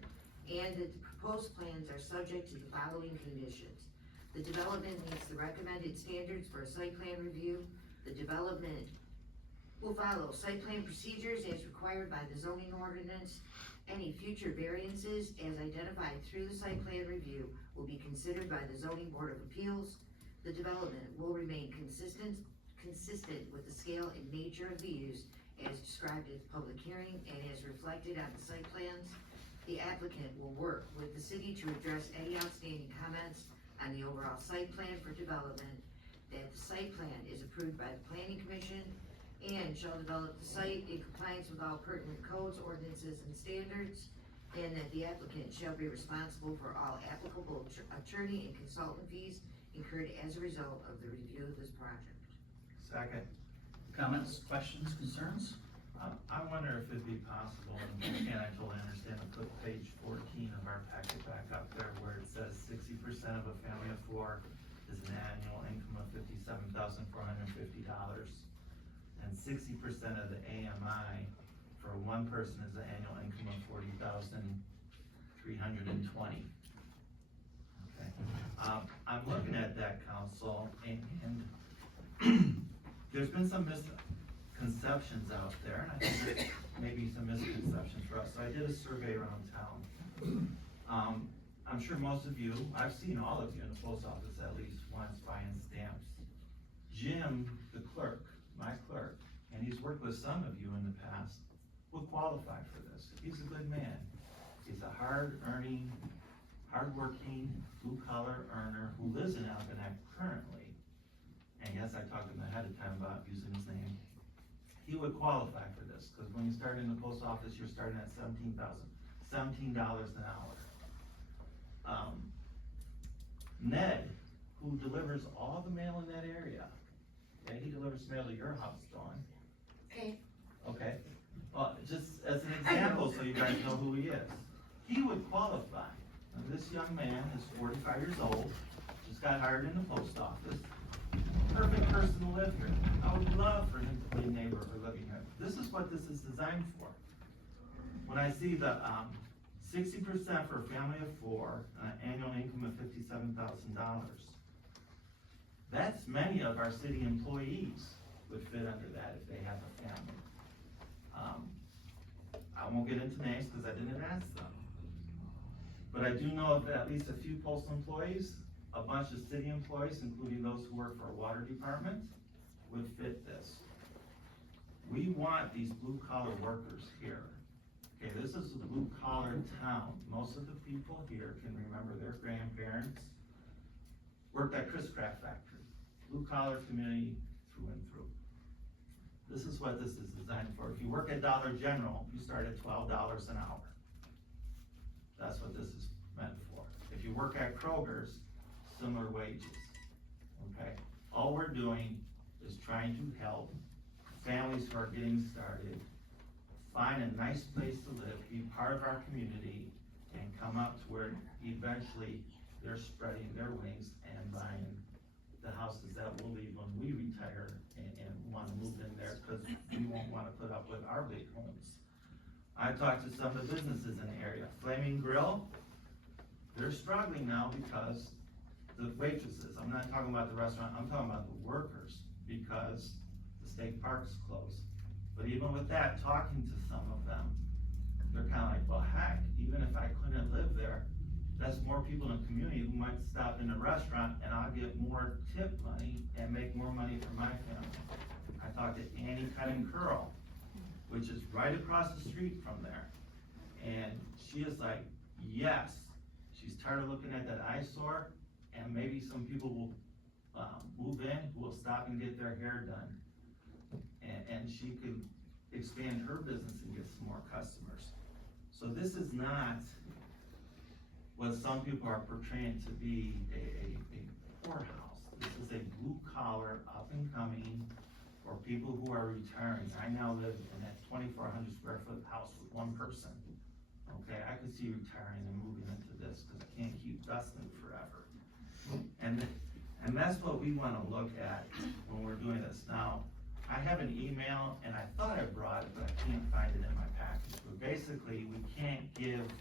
and that the proposed plans are subject to the following conditions. The development meets the recommended standards for a site plan review. The development will follow site plan procedures as required by the zoning ordinance. Any future variances as identified through the site plan review will be considered by the zoning board of appeals. The development will remain consistent with the scale and nature of the use as described at the public hearing and as reflected on the site plans. The applicant will work with the city to address any outstanding comments on the overall site plan for development, that the site plan is approved by the planning commission and shall develop the site in compliance with all pertinent codes, ordinances, and standards, and that the applicant shall be responsible for all applicable attorney and consultant fees incurred as a result of the review of this project. Second. Comments, questions, concerns? I wonder if it'd be possible, and I can't actually understand, to put page 14 of our packet back up there where it says 60% of a family of four is an annual income of $57,450, and 60% of the AMI for one person is an annual income of $40,320. Okay, I'm looking at that, council, and there's been some misconceptions out there, and I think there's maybe some misconceptions for us. So I did a survey around town. I'm sure most of you, I've seen all of you in the post office at least once buying stamps. Jim, the clerk, my clerk, and he's worked with some of you in the past, will qualify for this. He's a good man. He's a hard-working, blue-collar earner who lives in Algonac currently. And yes, I talked to him ahead of time about using his name. He would qualify for this, because when you start in the post office, you're starting at $17 an hour. Ned, who delivers all the mail in that area, okay, he delivers mail to your house, Dawn. Okay, well, just as an example, so you guys know who he is. He would qualify. Now, this young man is 45 years old, just got hired in the post office. Perfect person to live here. I would love for him to be a neighbor or living here. This is what this is designed for. When I see the 60% for a family of four, an annual income of $57,000, that's many of our city employees would fit under that if they have a family. I won't get into names because I didn't ask them. But I do know of at least a few postal employees, a bunch of city employees, including those who work for our water department, would fit this. We want these blue-collar workers here. Okay, this is a blue-collar town. Most of the people here can remember their grandparents worked at Chris Craft Factory. Blue-collar community through and through. This is what this is designed for. If you work at Dollar General, you start at $12 an hour. That's what this is meant for. If you work at Kroger's, similar wages, okay? All we're doing is trying to help families who are getting started find a nice place to live, be part of our community, and come up to where eventually they're spreading their wings and buying the houses that we'll leave when we retire and want to move in there, because we won't want to put up with our big homes. I've talked to some of the businesses in the area. Flaming Grill, they're struggling now because the waitresses, I'm not talking about the restaurant, I'm talking about the workers, because the state park's closed. But even with that, talking to some of them, they're kind of like, well, heck, even if I couldn't live there, that's more people in the community who might stop in the restaurant and I'll get more tip money and make more money for my family. I talked to Annie Cut and Curl, which is right across the street from there. And she is like, yes. She She's tired of looking at that eyesore, and maybe some people will, move in, who will stop and get their hair done. And she could expand her business and get some more customers. So this is not what some people are portraying to be a poorhouse. This is a blue collar, up and coming, for people who are retiring. I now live in that 2,400 square foot house with one person. Okay, I could see retiring and moving into this, cause I can't keep dusting forever. And that's what we wanna look at when we're doing this. Now, I have an email, and I thought I brought it, but I can't find it in my package. But basically, we can't give,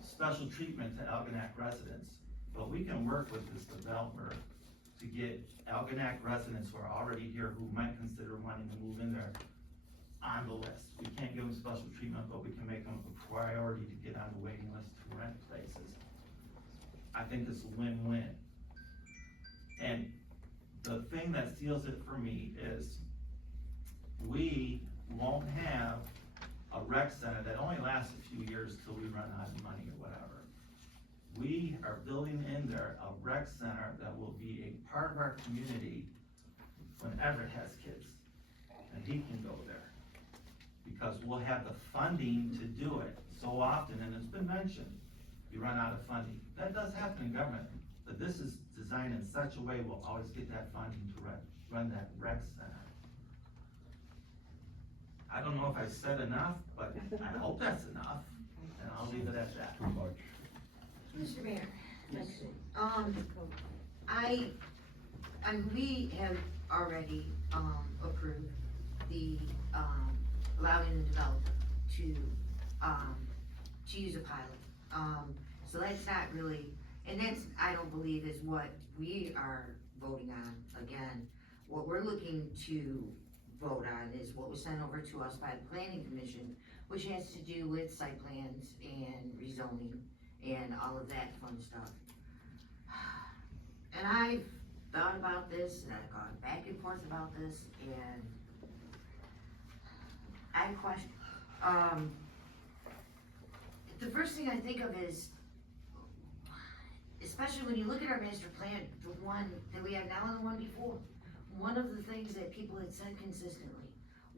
special treatment to Algonac residents, but we can work with this developer to get Algonac residents who are already here, who might consider wanting to move in there, on the list. We can't give them special treatment, but we can make them a priority to get on the waiting list to rent places. I think it's a win-win. And the thing that seals it for me is we won't have a rec center that only lasts a few years till we run out of money or whatever. We are building in there a rec center that will be a part of our community when Everett has kids, and he can go there. Because we'll have the funding to do it. So often, and it's been mentioned, you run out of funding. That does happen in government, but this is designed in such a way we'll always get that funding to run that rec center. I don't know if I said enough, but I hope that's enough, and I'll leave it at that. Too much. Mr. Mayor, we have already, approved the, allowing the developer to use a pilot. So that's not really, and that's, I don't believe is what we are voting on. Again, what we're looking to vote on is what was sent over to us by the planning commission, which has to do with site plans and rezoning and all of that fun stuff. And I've thought about this, and I've gone back and forth about this, and I have a question. The first thing I think of is, especially when you look at our master plan, the one that we have now and the one before, one of the things that people had said consistently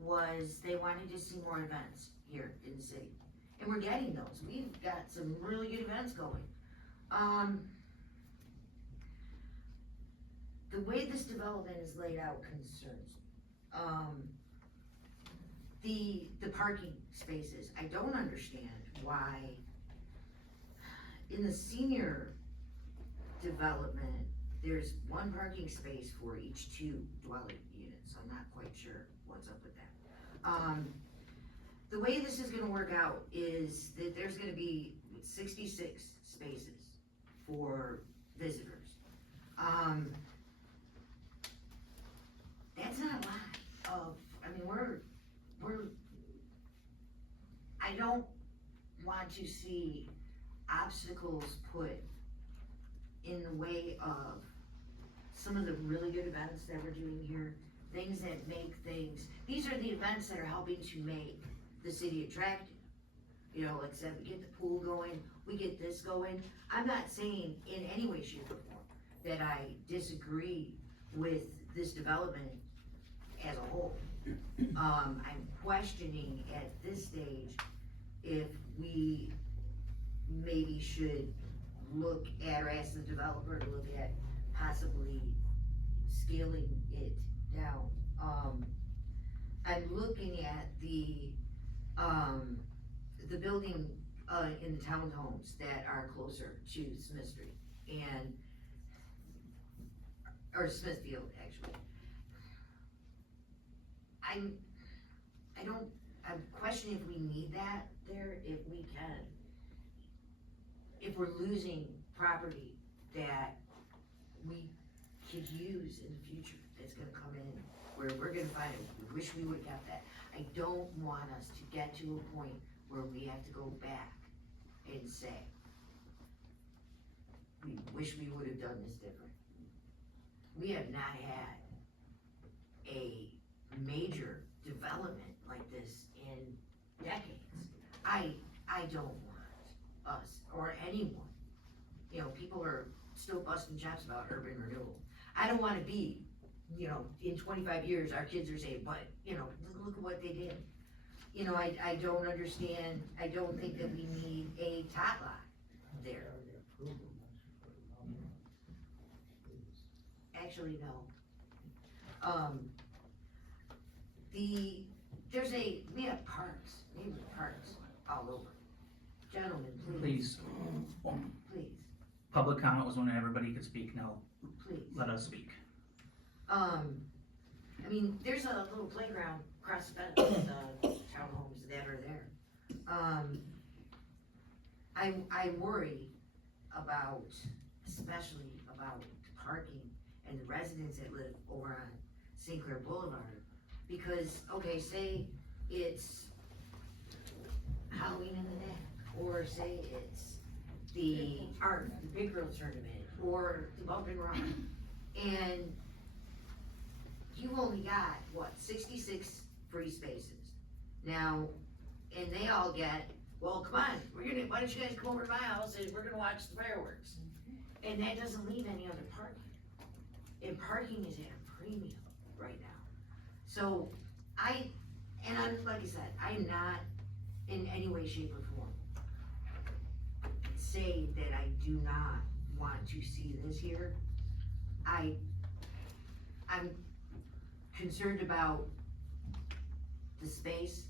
was they wanted to see more events here in the city. And we're getting those. We've got some really good events going. The way this development is laid out concerns me. The parking spaces, I don't understand why in the senior development, there's one parking space for each 2 dwelling units. I'm not quite sure what's up with that. The way this is gonna work out is that there's gonna be 66 spaces for visitors. That's not a lot of, I mean, I don't want to see obstacles put in the way of some of the really good events that we're doing here, things that make things, these are the events that are helping to make the city attractive. You know, like I said, we get the pool going, we get this going. I'm not saying in any way, shape, or form that I disagree with this development as a whole. I'm questioning at this stage if we maybe should look at, or ask the developer to look at possibly scaling it down. I'm looking at the building, in the townhomes that are closer to Smith Street or Smithfield, actually. I'm questioning if we need that there, if we can. If we're losing property that we could use in the future, that's gonna come in, where we're gonna find it, we wish we would've got that. I don't want us to get to a point where we have to go back and say, we wish we would've done this different. We have not had a major development like this in decades. I don't want us, or anyone. You know, people are still busting chops about urban renewal. I don't wanna be, you know, in 25 years, our kids are saying, but, you know, look at what they did. You know, I don't understand, I don't think that we need a tot lot there. Actually, no. We have parks, neighborhood parks all over. Gentlemen, please, please, Public comment was when everybody could speak, now please. let us speak. I mean, there's a little playground across the fence, townhomes that are there. I worry about, especially about parking and the residents that live over on St. Clair Boulevard. Because, okay, say it's Halloween in the Neck, or say it's the art, the Big Girl Tournament, or the Bump and Run. And you've only got, what, 66 free spaces. Now, and they all get, well, come on, why don't you guys come over to my house and we're gonna watch the fireworks? And that doesn't leave any other parking. And parking is at a premium right now. So I'm, like I said, I'm not in any way, shape, or form say that I do not want to see this here. I'm concerned about the space,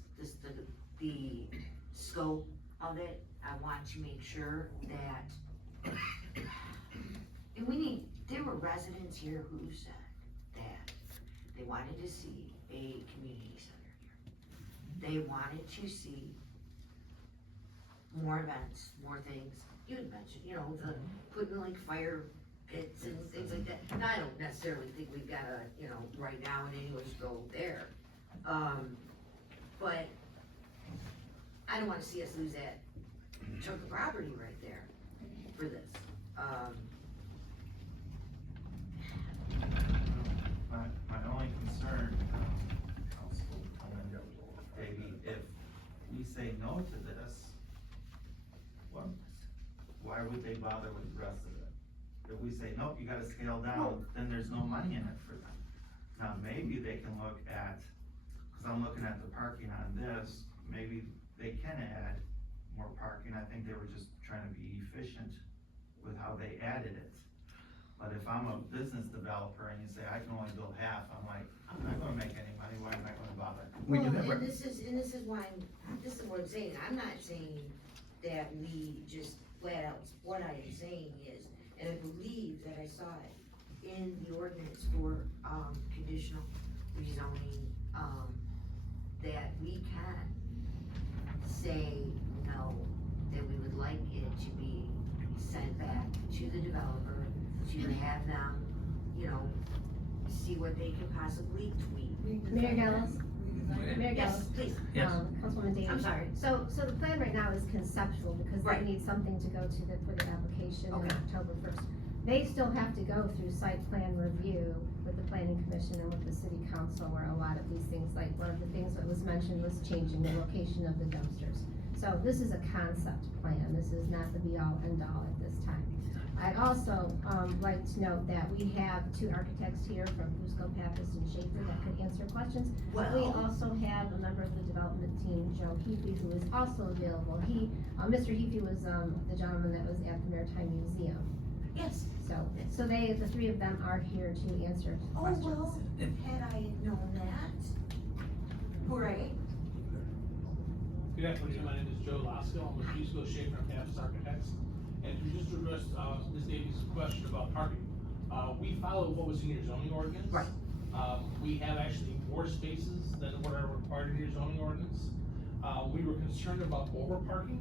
the scope of it. I want to make sure that, and there were residents here who said that they wanted to see a community center here. They wanted to see more events, more things. You had mentioned, you know, the putting like fire pits and things like that. And I don't necessarily think we've gotta, you know, right now in any way go there. But I don't wanna see us lose that chunk of property right there for this. My only concern, Councilwoman Davey, if we say no to this, why would they bother with the rest of it? If we say, nope, you gotta scale down, then there's no money in it for them. Now, maybe they can look at, cause I'm looking at the parking on this, maybe they can add more parking. I think they were just trying to be efficient with how they added it. But if I'm a business developer and you say, I can only build half, I'm like, I'm not gonna make any money, why am I gonna bother? We do Well, have, and this is what I'm saying, I'm not saying that we just flat out, what I am saying is, and I believe that I saw it in the ordinance for, conditional rezoning, that we can say no, that we would like it to be sent back to the developer, to have them, you know, see what they can possibly tweak. Mayor Gellis? Mayor Yes, Gellis? please. Yes. Councilwoman Davis? I'm sorry. So the plan right now is conceptual, because they Right. need something to go to for the application in Okay. October 1st. They still have to go through site plan review with the planning commission and with the city council, where a lot of these things, like one of the things that was mentioned was changing the location of the dumpsters. So this is a concept plan, this is not the be-all, end-all at this time. I'd also, like to note that we have two architects here from Fusco, Pappas, and Schaefer that could answer questions. We Well, also have a member of the development team, Joe Heafy, who is also available. Mr. Heafy was, the gentleman that was at the Maritime Museum. yes. So the three of them are here to answer Oh, questions. well, had I known that, hooray. Good afternoon, my name is Joe Lasco, I'm with Fusco, Schaefer, and Pappas Architects. And to just address, Ms. Davies' question about parking, we follow what was in your zoning ordinance. Right. We have actually more spaces than what are required in your zoning ordinance. We were concerned about over parking.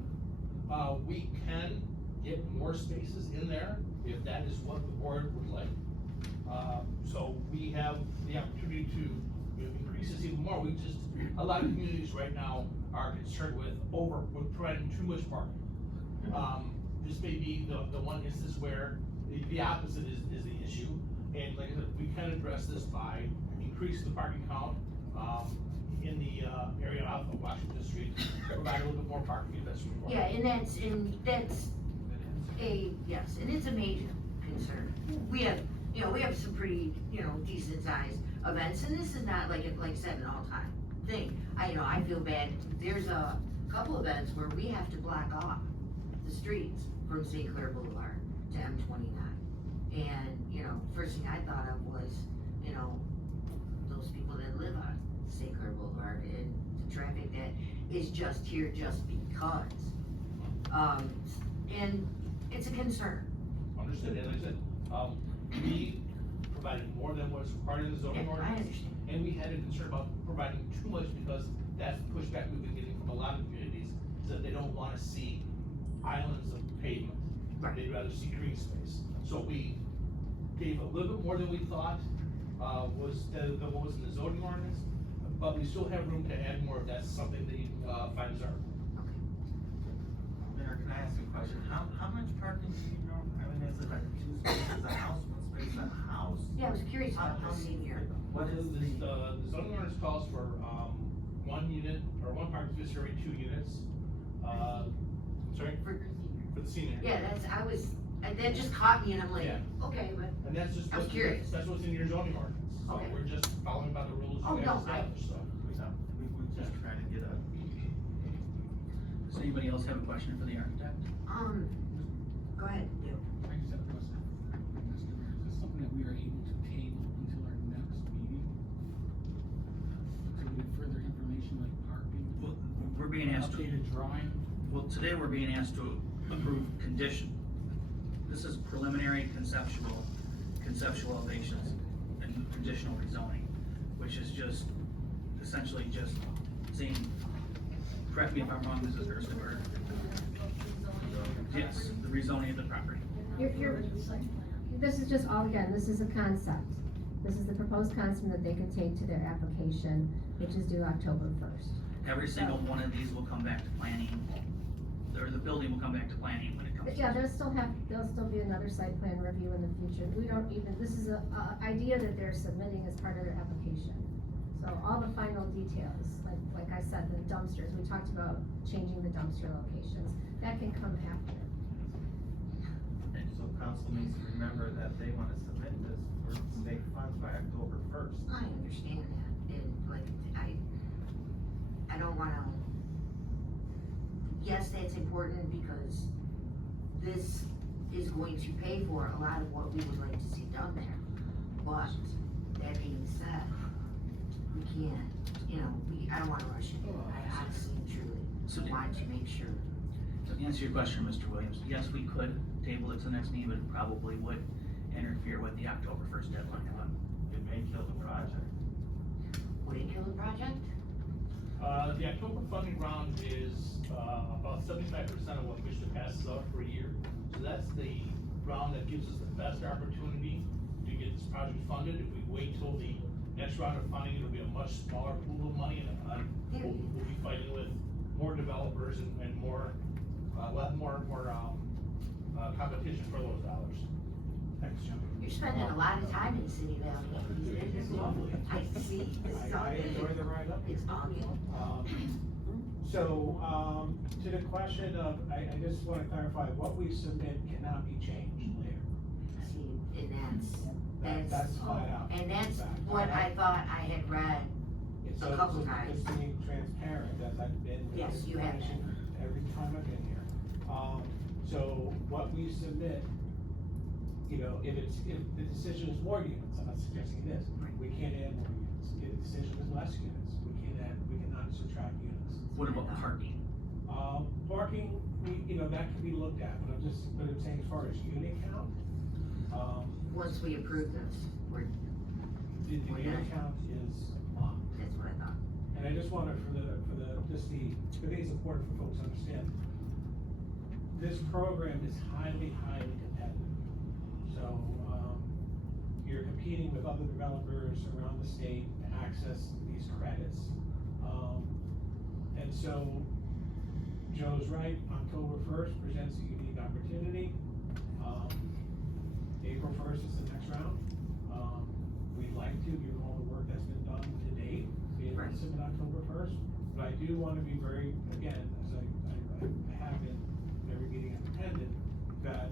We can get more spaces in there if that is what the board would like. So we have the opportunity to increase this even more. A lot of communities right now are concerned with providing too much parking. This may be the one instance where the opposite is the issue. And like I said, we can address this by increasing the parking count, in the, area off of Washington Street, provide a little bit more parking if that's required. Yeah, and that's yes, and it's a major concern. We have, we have some pretty, decent sized events, and this is not like I said, an all-time thing. I feel bad, there's a couple events where we have to block off the streets from St. Clair Boulevard to M29. And, first thing I thought of was, those people that live on St. Clair Boulevard and the traffic that is just here just because. And it's a concern. Understood, and like I said, we provided more than what's required in the zoning Yeah, I ordinance. understand. And we had a concern about providing too much because that's the pushback we've been getting from a lot of communities, is that they don't wanna see islands of pavement. Right. They'd rather see green space. So we gave a little bit more than we thought, than what was in the zoning ordinance, but we still have room to add more if that's something that you, find desirable. Mayor, can I ask you a question? How much parking do you know? I mean, is it like 2 spaces a house, 1 space a house? Yeah, I was curious about how many here. What is The zoning ordinance calls for, 1 unit, or 1 parking space for every 2 units. Sorry, for the senior. Yeah, that just caught me and I'm like, Yeah. okay, but, And that's just I was what's, curious. that's what's in your zoning ordinance. So Okay. we're just following by the rules Oh, you no, guys established, so. We just trying to get a. Does anybody else have a question for the architect? go ahead, Leo. I just have a question. Mr. Mayor, is this something that we are able to table until our next meeting? To get further information like parking? Well, we're being asked to, Updated drawing? well, today we're being asked to approve condition. This is preliminary conceptualizations and conditional rezoning, which is just, essentially just saying, correct me if I'm wrong, Mrs. Gerstenberg. Yes, the rezoning of the property. This is just all, again, this is a concept. This is the proposed concept that they can take to their application, which is due October 1st. Every single one of these will come back to planning, or the building will come back to planning when it comes. But yeah, there'll still be another site plan review in the future. We don't even, this is a idea that they're submitting as part of their application. So all the final details, like I said, the dumpsters, we talked about changing the dumpster locations, that can come after. So council needs to remember that they wanna submit this for state funds by October 1st. I understand that, and like, I don't wanna, yes, that's important because this is going to pay for a lot of what we would like to see done there. But, that being said, we can't, I don't wanna rush it. I honestly and truly want to make sure. To answer your question, Mr. Williams, yes, we could table it to the next meeting, but it probably would interfere with the October 1st deadline. It may kill the project. Would it kill the project? The October funding round is, about 75% of what Michigan passes out for a year. So that's the round that gives us the best opportunity to get this project funded. If we wait till the next round of funding, it'll be a much smaller pool of money, and we'll be fighting with more developers and more, we'll have more competition for those dollars. Thanks, Jim. You're spending a lot of time in City Valley. It's lovely. I see, it's all I enjoy good. the ride up here. It's all good. So, to the question of, I just wanna clarify, what we submit cannot be changed later. See, and That's flat out. and that's what I thought I had read. It's a couple times. Just being transparent, as I've been. with Yes, you have information every time I've been here. So what we submit, if the decision is more units, I'm not suggesting this, we can't add more units. If the decision is less units, we cannot subtract units. What about parking? Parking, that can be looked at, but I'm saying as far as unit count, Once we approve this, the unit count is locked. that's what I thought. And I just wanted I think it's important for folks to understand, this program is highly competitive. So, you're competing with other developers around the state to access these credits. And so, Joe's right, October 1st presents a unique opportunity. April 1st is the next round. We'd like to, given all the work that's been done to date, be able massive in October first, but I do wanna be very, again, as I have been in every meeting I've attended, that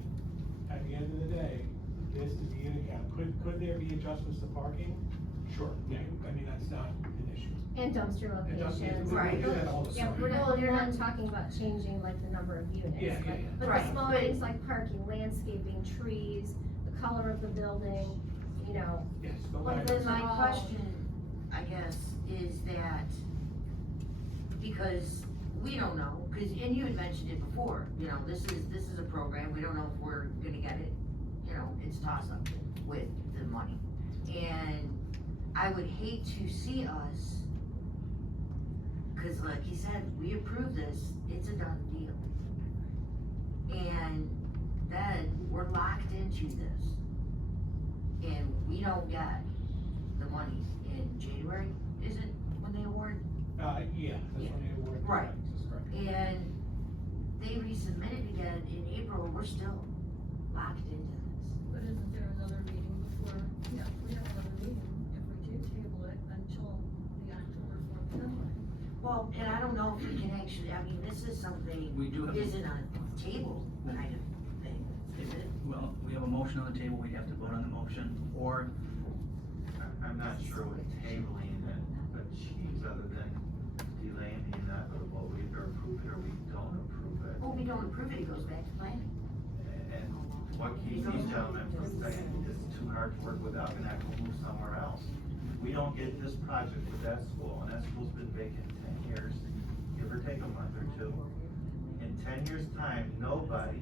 at the end of the day, this is the unit count. Could there be adjustments to parking? Sure, yeah, I mean, that's not an issue. And dumpster And locations. we do that all the Yeah, time. we're not talking about changing like the number of units, Yeah, but, yeah, yeah. but Right, the small but- things like parking, landscaping, trees, the color of the building, you know. Yes, go Well, back. then my all- question, I guess, is that, because we don't know, and you had mentioned it before, you know, this is a program, we don't know if we're gonna get it, you know, it's toss up with the money. And I would hate to see us, cause like he said, we approve this, it's a done deal. And then we're locked into this. And we don't get the money in January, is it, when they award? Yeah, that's when they award. the Right. grants, that's correct. And they resubmitted again in April, we're still locked into this. But isn't there another meeting before, yeah, we have another meeting if we do table it until the October 4th deadline. Well, and I don't know if we can actually, I mean, this is something, We do have, isn't a table kind of thing, is it? well, we have a motion on the table, we have to vote on the motion, or I'm not sure what tabling it achieves other than delaying the inevitable. We either approve it or we don't approve it. Well, we don't approve it, it goes back to planning. And what keeps these gentlemen from saying it's too hard to work without, and have to move somewhere else. We don't get this project with that school, and that school's been vacant 10 years, give or take a month or two. In 10 years' time, nobody,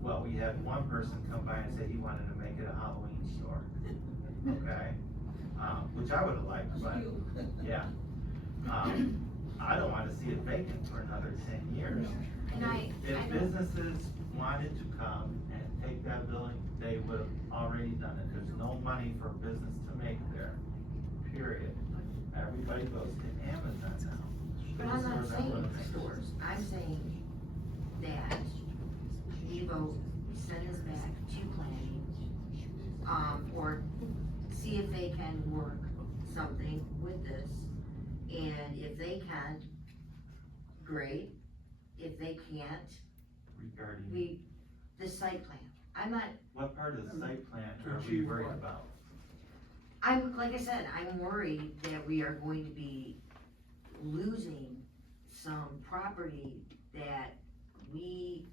well, we had one person come by and say he wanted to make it a Halloween store. Okay, which I would've liked, but, yeah. I don't wanna see it vacant for another 10 years. And I If don't- businesses wanted to come and take that building, they would've already done it. There's no money for business to make there, period. Everybody goes to Amazon now. But I'm not Stores aren't saying gonna make it. stores, I'm saying that Evo send us back to planning, or see if they can work something with this. And if they can, great, if they can't, Regarding, the site plan, I'm not, what part of the site plan To are we achieve worried what? about? like I said, I'm worried that we are going to be losing some property that we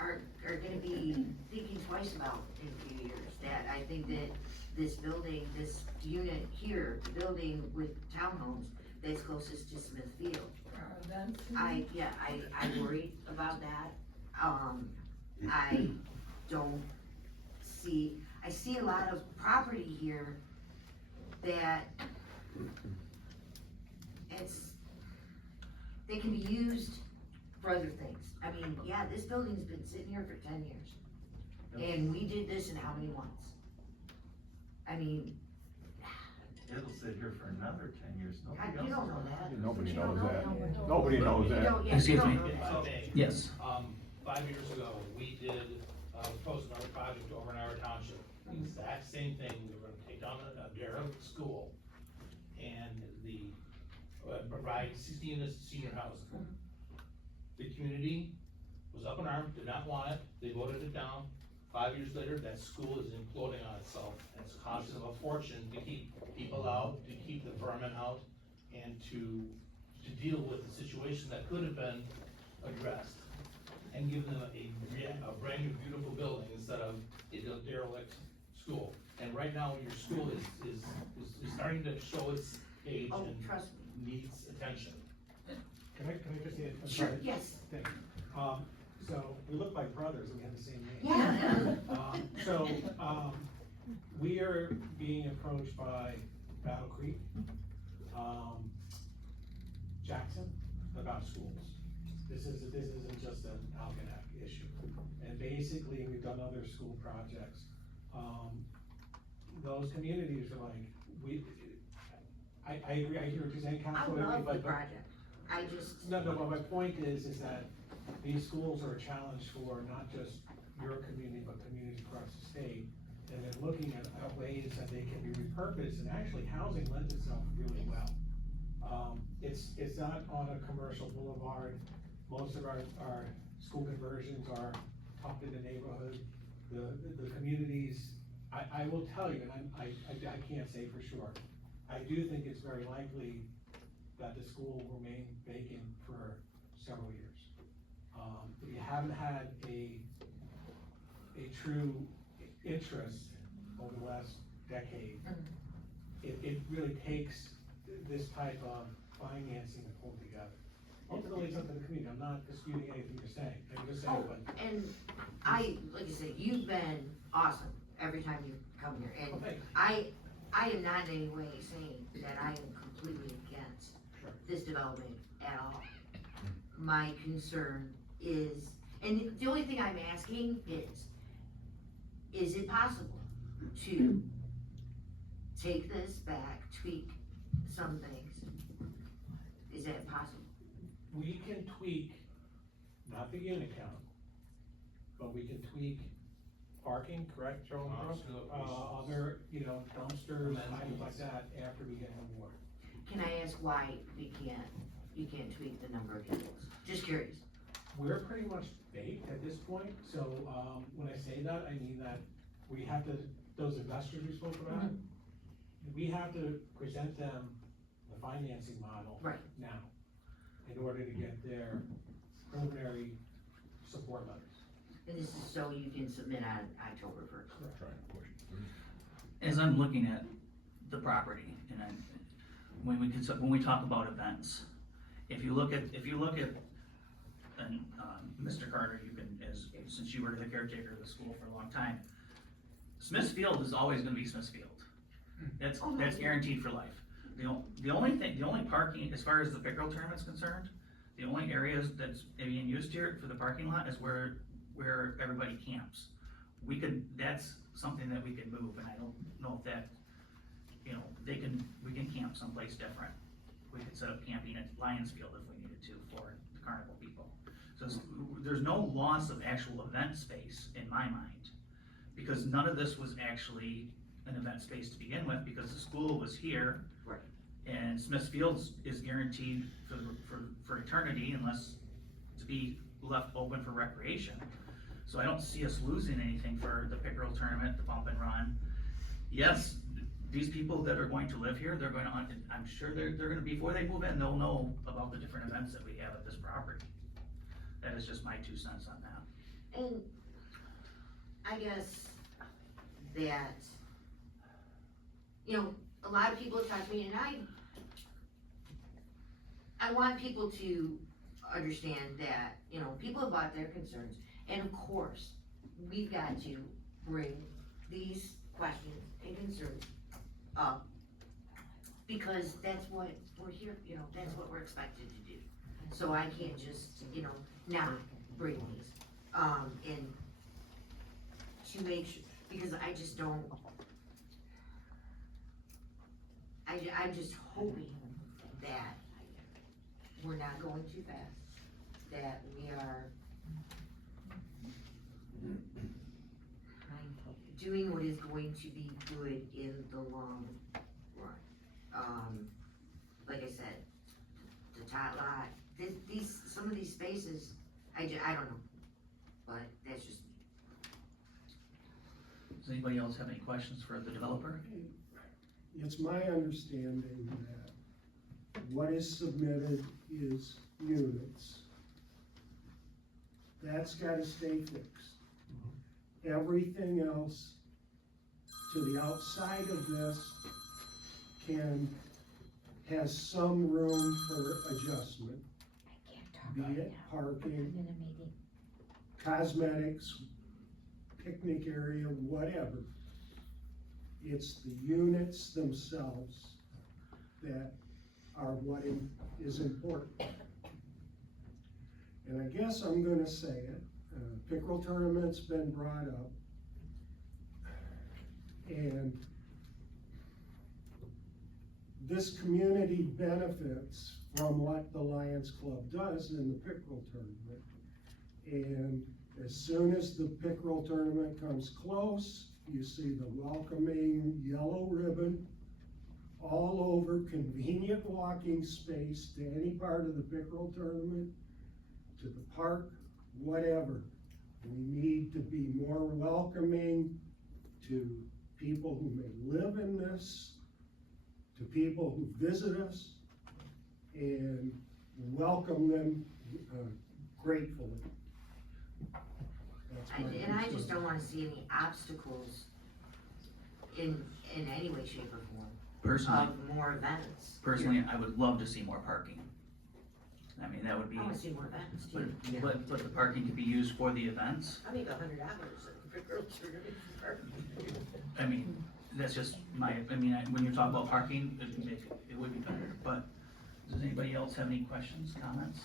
are gonna be thinking twice about in a few years. That I think that this building, this unit here, the building with townhomes that's closest to Smithfield, I worried about that. I don't see, I see a lot of property here that they can be used for other things. I mean, yeah, this building's been sitting here for 10 years. And we did this in how many months? I mean, It'll sit here for another 10 years, nobody else. you don't know that. Nobody You don't knows know that. Nobody knows You that. don't- yeah, Excuse you don't me. know that. If I may, yes, 5 years ago, we did, proposed another project over in our township. The exact same thing, we were gonna take down a derelict school and provide 60 units of senior housing. The community was up in arms, did not want it, they voted it down. 5 years later, that school is imploding on itself, and it's costing them a fortune to keep people out, to keep the vermin out, and to deal with the situation that could have been addressed, and give them a brand new beautiful building instead of a derelict school. And right now, your school is starting to show its age Oh, and trust me. needs attention. Can I just say, I'm Sure, sorry. yes. Thank you. So we look like brothers and we have the same name. Yeah. We are being approached by Battle Creek, Jackson, about schools. This isn't just an Algonac issue. And basically, we've done other school projects. Those communities are like, I agree, I hear what you're saying, I Councilor. love the but- project. I just, No, but my point is that these schools are a challenge for not just your community, but communities across the state. and they're looking at ways that they can be repurposed, and actually housing lends itself really well. It's not on a commercial boulevard. Most of our school conversions are up in the neighborhood. The communities, I will tell you, and I can't say for sure, I do think it's very likely that the school will remain vacant for several years. If you haven't had a true interest over the last decade, it really takes this type of financing to pull together. Ultimately, it's up to the community. I'm not disputing anything you're saying. I'm just saying, but. And like I said, you've been awesome every time you come here, and Okay. I am not in any way saying that I am completely against this development at all. My concern is, and the only thing I'm asking is it possible to take this back, tweak some things? Is that possible? We can tweak, not the unit count, but we can tweak parking, correct, Joe? Other, dumpsters, items like that after we get home water. Can I ask why you can't tweak the number of units? Just curious. We're pretty much baked at this point, so, when I say that, I mean that we have to, those investors we spoke about, we have to present them the financing model Right. now, in order to get their preliminary support letters. And this is so you can submit on October 1st. As I'm looking at the property, and when we talk about events, if you look at, and, Mr. Carter, you can, since you were the caretaker of the school for a long time, Smith's Field is always gonna be Smith's Field. That's guaranteed for life. The only parking, as far as the pickerel tournament's concerned, the only areas that's being used here for the parking lot is where everybody camps. That's something that we could move, and I don't know if that, we can camp someplace different. We could set up camping at Lions Field if we needed to for the carnival people. So there's no loss of actual event space in my mind, because none of this was actually an event space to begin with, because the school was here. Right. And Smith's Fields is guaranteed for eternity unless to be left open for recreation. So I don't see us losing anything for the pickerel tournament, the bump and run. Yes, these people that are going to live here, they're going to, I'm sure they're gonna, before they move in, they'll know about the different events that we have at this property. That is just my 2 cents on that. And I guess that, a lot of people have talked to me, and I want people to understand that, people have brought their concerns, and of course, we've got to bring these questions and concerns up, because that's what we're here, that's what we're expected to do. So I can't just, not bring these, and to make sure, because I just don't, I'm just hoping that we're not going too fast, that we are doing what is going to be good in the long run. Like I said, the tot lot, some of these spaces, I don't know, but that's just. Does anybody else have any questions for the developer? It's my understanding that what is submitted is units. That's gotta stay fixed. Everything else to the outside of this has some room for adjustment. Be it parking, cosmetics, picnic area, whatever. It's the units themselves that are what is important. And I guess I'm gonna say it, pickerel tournament's been brought up. And this community benefits from what the Lions Club does in the pickerel tournament. And as soon as the pickerel tournament comes close, you see the welcoming yellow ribbon all over, convenient walking space to any part of the pickerel tournament, to the park, whatever. We need to be more welcoming to people who may live in this, to people who visit us, and welcome them gratefully. That's my And I just concern. don't wanna see any obstacles in any way, shape, or form Personally, of more events. personally, I would love to see more parking. I mean, that would be, I wanna see more events but, too. but the parking could be used for the events. I make $100 for girls for I mean, that's just my, when you talk about parking, it would be better, but does anybody else have any questions, comments?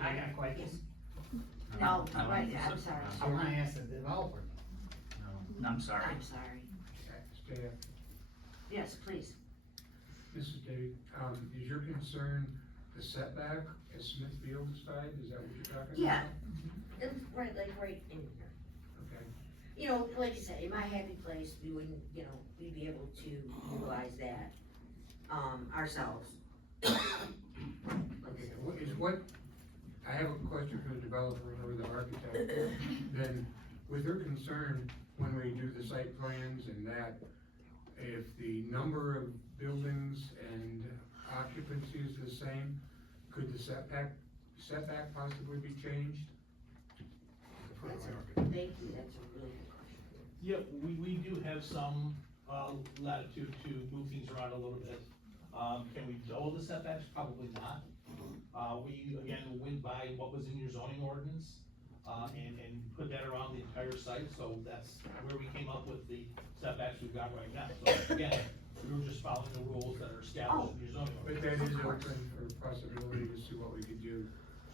I got questions. No, right, I'm sorry. I wanna ask the developer. No, I'm sorry. I'm sorry. Staff, Yes, please. this is Dave, is your concern the setback at Smithfield side, is that what you're talking about? Yeah. It's right in here. Okay, You know, like I said, in my happy place, we wouldn't, we'd be able to utilize that, ourselves. Like I said, I have a question for the developer or the architect, then with her concern, when we do the site plans and that, if the number of buildings and occupancy is the same, could the setback possibly be changed? Thank you, that's a really good question. Yeah, we do have some, latitude to move things around a little bit. Can we double the setbacks? Probably not. We, again, went by what was in your zoning ordinance, and put that around the entire site, so that's where we came up with the setbacks we've got right now. So again, we were just following the rules that are established in your zoning But ordinance. that is open for possibility to see what we could do.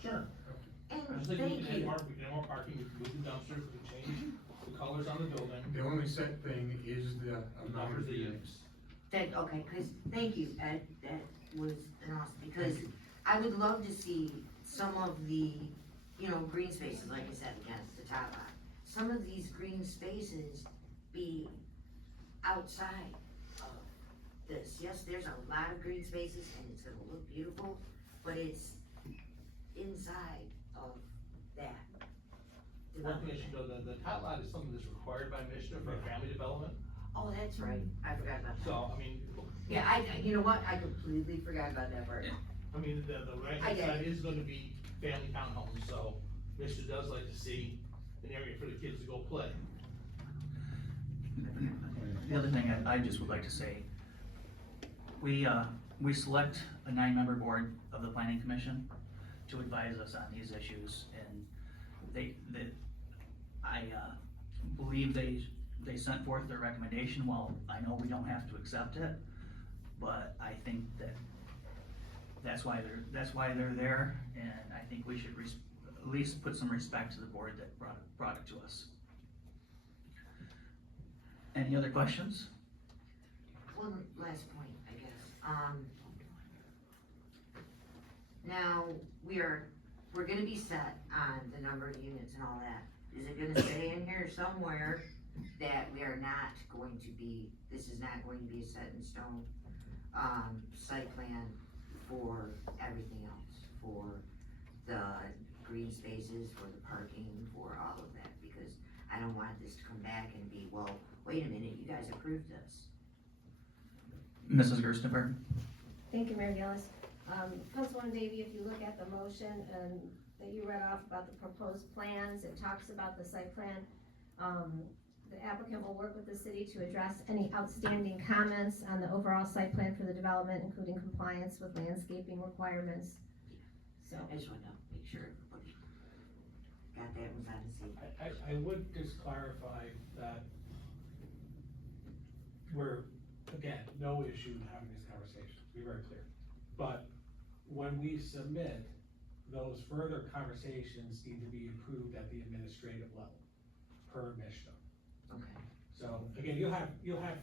Sure. And Just like we thank can add you. more, we can add more parking, we can move the dumpsters, we can change the colors on the building. The only set thing is the amount Numbers of of the units. Okay, thank you, Ed, that was an awesome, because I would love to see some of the, green spaces, like I said, against the top line. Some of these green spaces be outside of this. Yes, there's a lot of green spaces and it's gonna look beautiful, but it's inside of that. One thing I should know, the tot lot is something that's required by Mishner for family development, Oh, that's right, I forgot about that. so, I mean, Yeah, you know what, I completely forgot about that part. the right I hand get side it. is gonna be family townhomes, so Mishner does like to see an area for the kids to go play. The other thing I just would like to say, we select a 9-member board of the planning commission to advise us on these issues, and I believe they sent forth their recommendation. Well, I know we don't have to accept it, but I think that's why they're there, and I think we should at least put some respect to the board that brought it to us. Any other questions? One last point, I guess, now, we're gonna be set on the number of units and all that. Is it gonna say in here somewhere that we are not going to be, this is not going to be a set in stone, site plan for everything else? For the green spaces, for the parking, for all of that? Because I don't want this to come back and be, well, wait a minute, you guys approved this. Mrs. Gerstenberg? Thank you, Mayor Gillis. Councilwoman Davy, if you look at the motion and that you read off about the proposed plans, it talks about the site plan. The applicant will work with the city to address any outstanding comments on the overall site plan for the development, including compliance with landscaping requirements. So, I just wanted to make sure everybody got that, was on the same. I would just clarify that we're, again, no issue in having these conversations, be very clear. But when we submit, those further conversations need to be approved at the administrative level, per Mishna. Okay. So, again, you'll have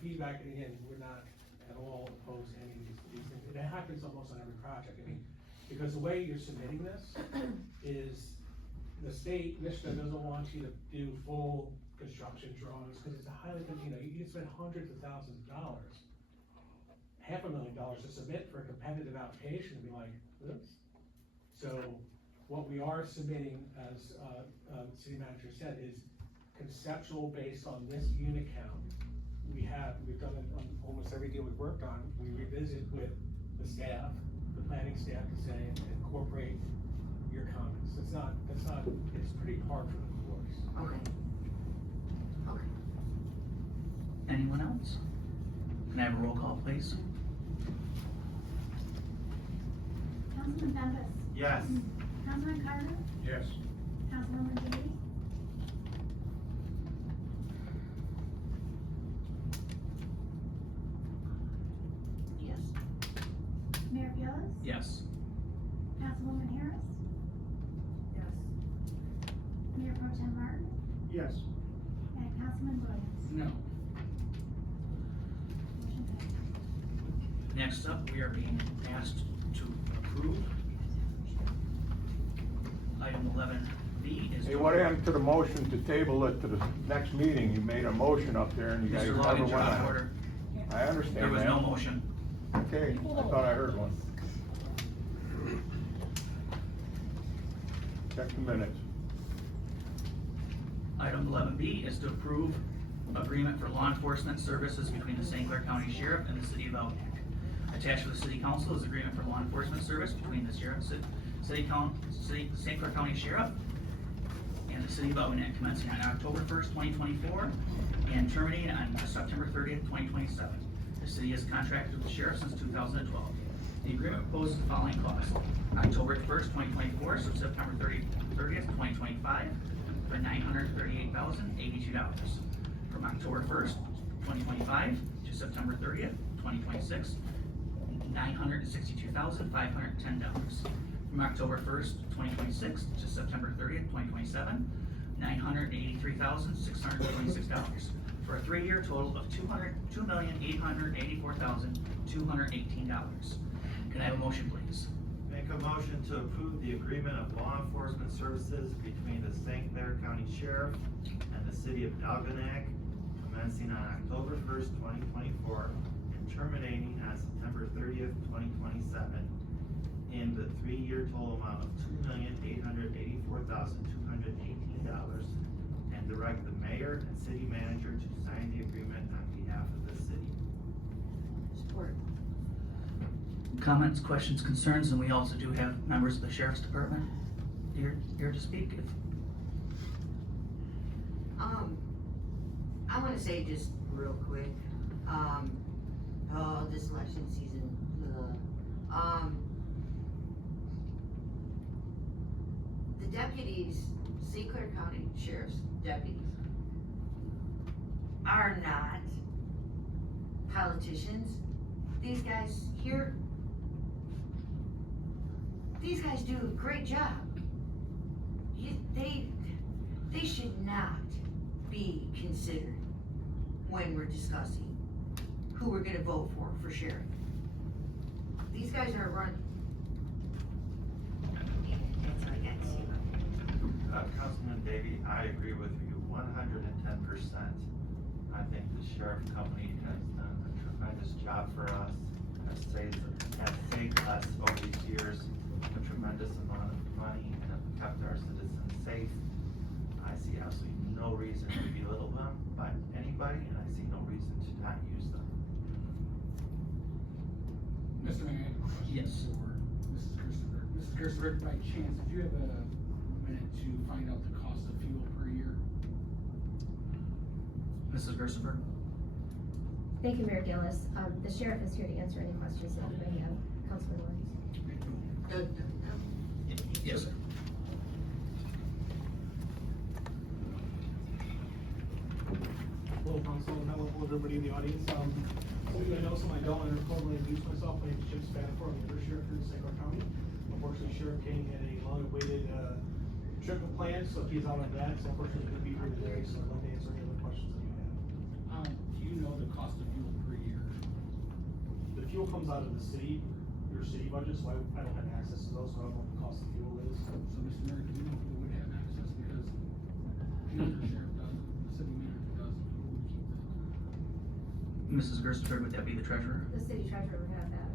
feedback, and again, we're not at all opposed to any of these things. It happens almost on every project, because the way you're submitting this is the state, Michigan doesn't want you to do full construction drawings, cause it's a highly, you can spend hundreds of thousands of dollars, $500,000 to submit for a competitive application and be like, oops. So what we are submitting, as, the city manager said, is conceptual based on this unit count. We've done it on almost every deal we've worked on, we revisit with the staff, the planning staff to say, incorporate your comments. It's pretty par for the course. Okay. Okay. Anyone else? Can I have a roll call, please? Councilman Bembas. Yes. Councilman Carter. Yes. Councilwoman Davies. Yes. Mayor Gillis. Yes. Councilwoman Harris. Yes. Mayor Pro Tem Martin. Yes. And Councilman Williams. No. Motion passes. Next up, we are being asked to approve. Item 11B is. Hey, what happened to the motion to table it to the next meeting? You made a motion up there and you guys Mr. never Logan, went you're out of on. order. I understand that. There was no motion. Okay, I thought I heard one. Check the minutes. Item 11B is to approve agreement for law enforcement services between the St. Clair County Sheriff and the City of Albeck. Attached with the City Council is agreement for law enforcement service between the Sheriff, St. Clair County Sheriff and the City of Albeck, commencing on October 1st, 2024 and terminating on September 30th, 2027. The city has contracted with the Sheriff since 2012. The agreement proposes the following costs: October 1st, 2024, so September 30th, 2025, for $938,082. From October 1st, 2025 to September 30th, 2026, $962,510. From October 1st, 2026 to September 30th, 2027, $983,626. For a 3-year total of $2,884,218. Can I have a motion, please? Make a motion to approve the agreement of law enforcement services between the St. Clair County Sheriff and the City of Algonac, commencing on October 1st, 2024, and terminating on September 30th, 2027, in the 3-year total amount of $2,884,218, and direct the mayor and city manager to sign the agreement on behalf of the city. Support. Comments, questions, concerns, and we also do have members of the Sheriff's Department here to speak. I wanna say just real quick, this election season, the deputies, St. Clair County Sheriff's deputies, are not politicians. These guys here, these guys do a great job. They should not be considered when we're discussing who we're gonna vote for sheriff. These guys are run. That's what I got to say about that. Councilman Davey, I agree with you 110%. I think the sheriff company has done a tremendous job for us, has saved us over these years a tremendous amount of money and have kept our citizens safe. I see absolutely no reason to belittle them by anybody, and I see no reason to not use them. Mr. Mayor, I have a question Yes. for Mrs. Kirstenberg. Mrs. Kirstenberg, by chance, did you have a minute to find out the cost of fuel per year? Mrs. Gerstenberg? Thank you, Mayor Gillis. The sheriff is here to answer any questions that you may have. Councilman Williams. Yes, sir. Hello, council, and hello, everybody in the audience. Some of you know, some I don't, and I'm formally introduce myself. My name is Jim Spatafor. I'm the first sheriff here in St. Clair County. Unfortunately, Sheriff King had a long-awaited trip planned, so he's out on that. So unfortunately, he couldn't be here today, so I'd love to answer any other questions that you have. Do you know the cost of fuel per year? The fuel comes out of the city, your city budget, so I don't have access to those, so I don't know what the cost of fuel is. So, Mr. Mayor, do you know if we would have access Mrs. Gerstenberg, would that be the treasurer? The city treasurer would have that.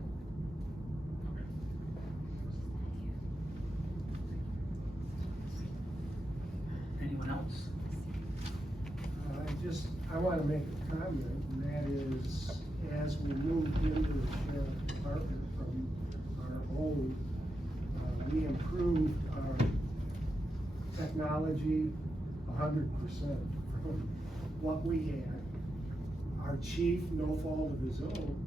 Anyone else? I wanna make a comment, and that is, as we moved into the sheriff's department from our old, we improved our technology 100% from what we had. Our chief, no fault of his own,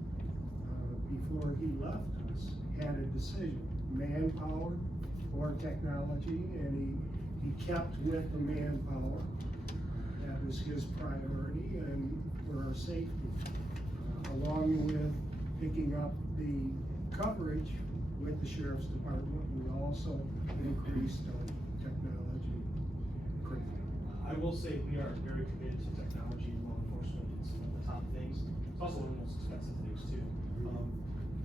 before he left us, had a decision, manpower or technology, and he kept with the manpower. That was his priority and for our safety. Along with picking up the coverage with the sheriff's department, we also increased our technology quickly. I will say we are very committed to technology and law enforcement. It's one of the top things. It's also one of the most expensive things too.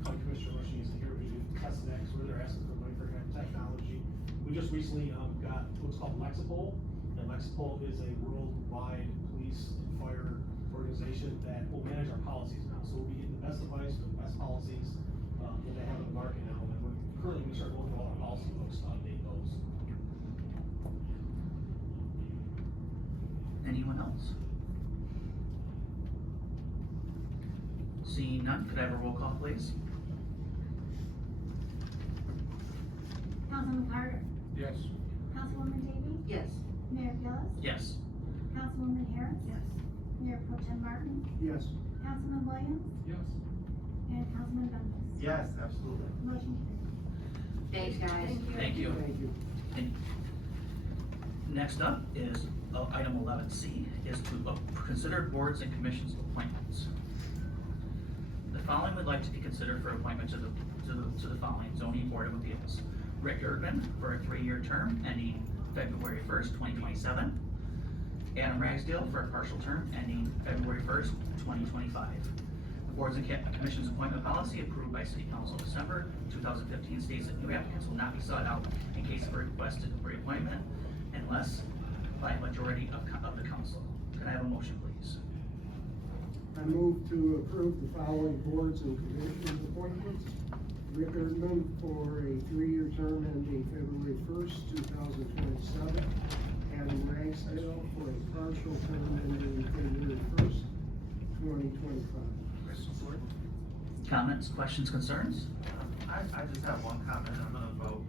County Commissioner Rushing isn't here, but we do Test Next, where they're asking for money for technology. We just recently, got what's called Lexipol. And Lexipol is a worldwide police and fire organization that will manage our policies now. So we'll be getting the best advice, the best policies, that they have in the market now. And we're currently, we start looking at all our policy books to update those. Anyone else? Seeing none, could I have a roll call, please? Councilman Carter, Yes. Councilwoman Davies, Yes. Mayor Gillis, Yes. Councilwoman Harris, Yes. Mayor Pro Tem Martin, Yes. Councilman Williams, Yes. and Councilman Bembas. Yes, absolutely. Motion carries. Thanks, guys. Thank you. Thank you. And next up is, item 11C, is to consider boards and commissions appointments. The following would like to be considered for appointment to the following zoning board of appeals. Rick Erdman for a 3-year term ending February 1st, 2027. Adam Ragsdale for a partial term ending February 1st, 2025. The boards and commissions appointment policy approved by City Council December 2015 states that new applicants will not be sought out in case of a requested reappointment unless by a majority of the council. Can I have a motion, please? I move to approve the following boards and commissions appointments. Rick Erdman for a 3-year term ending February 1st, 2027. Adam Ragsdale for a partial term ending February 1st, 2025. Support. Comments, questions, concerns? I just have one comment. I'm gonna vote,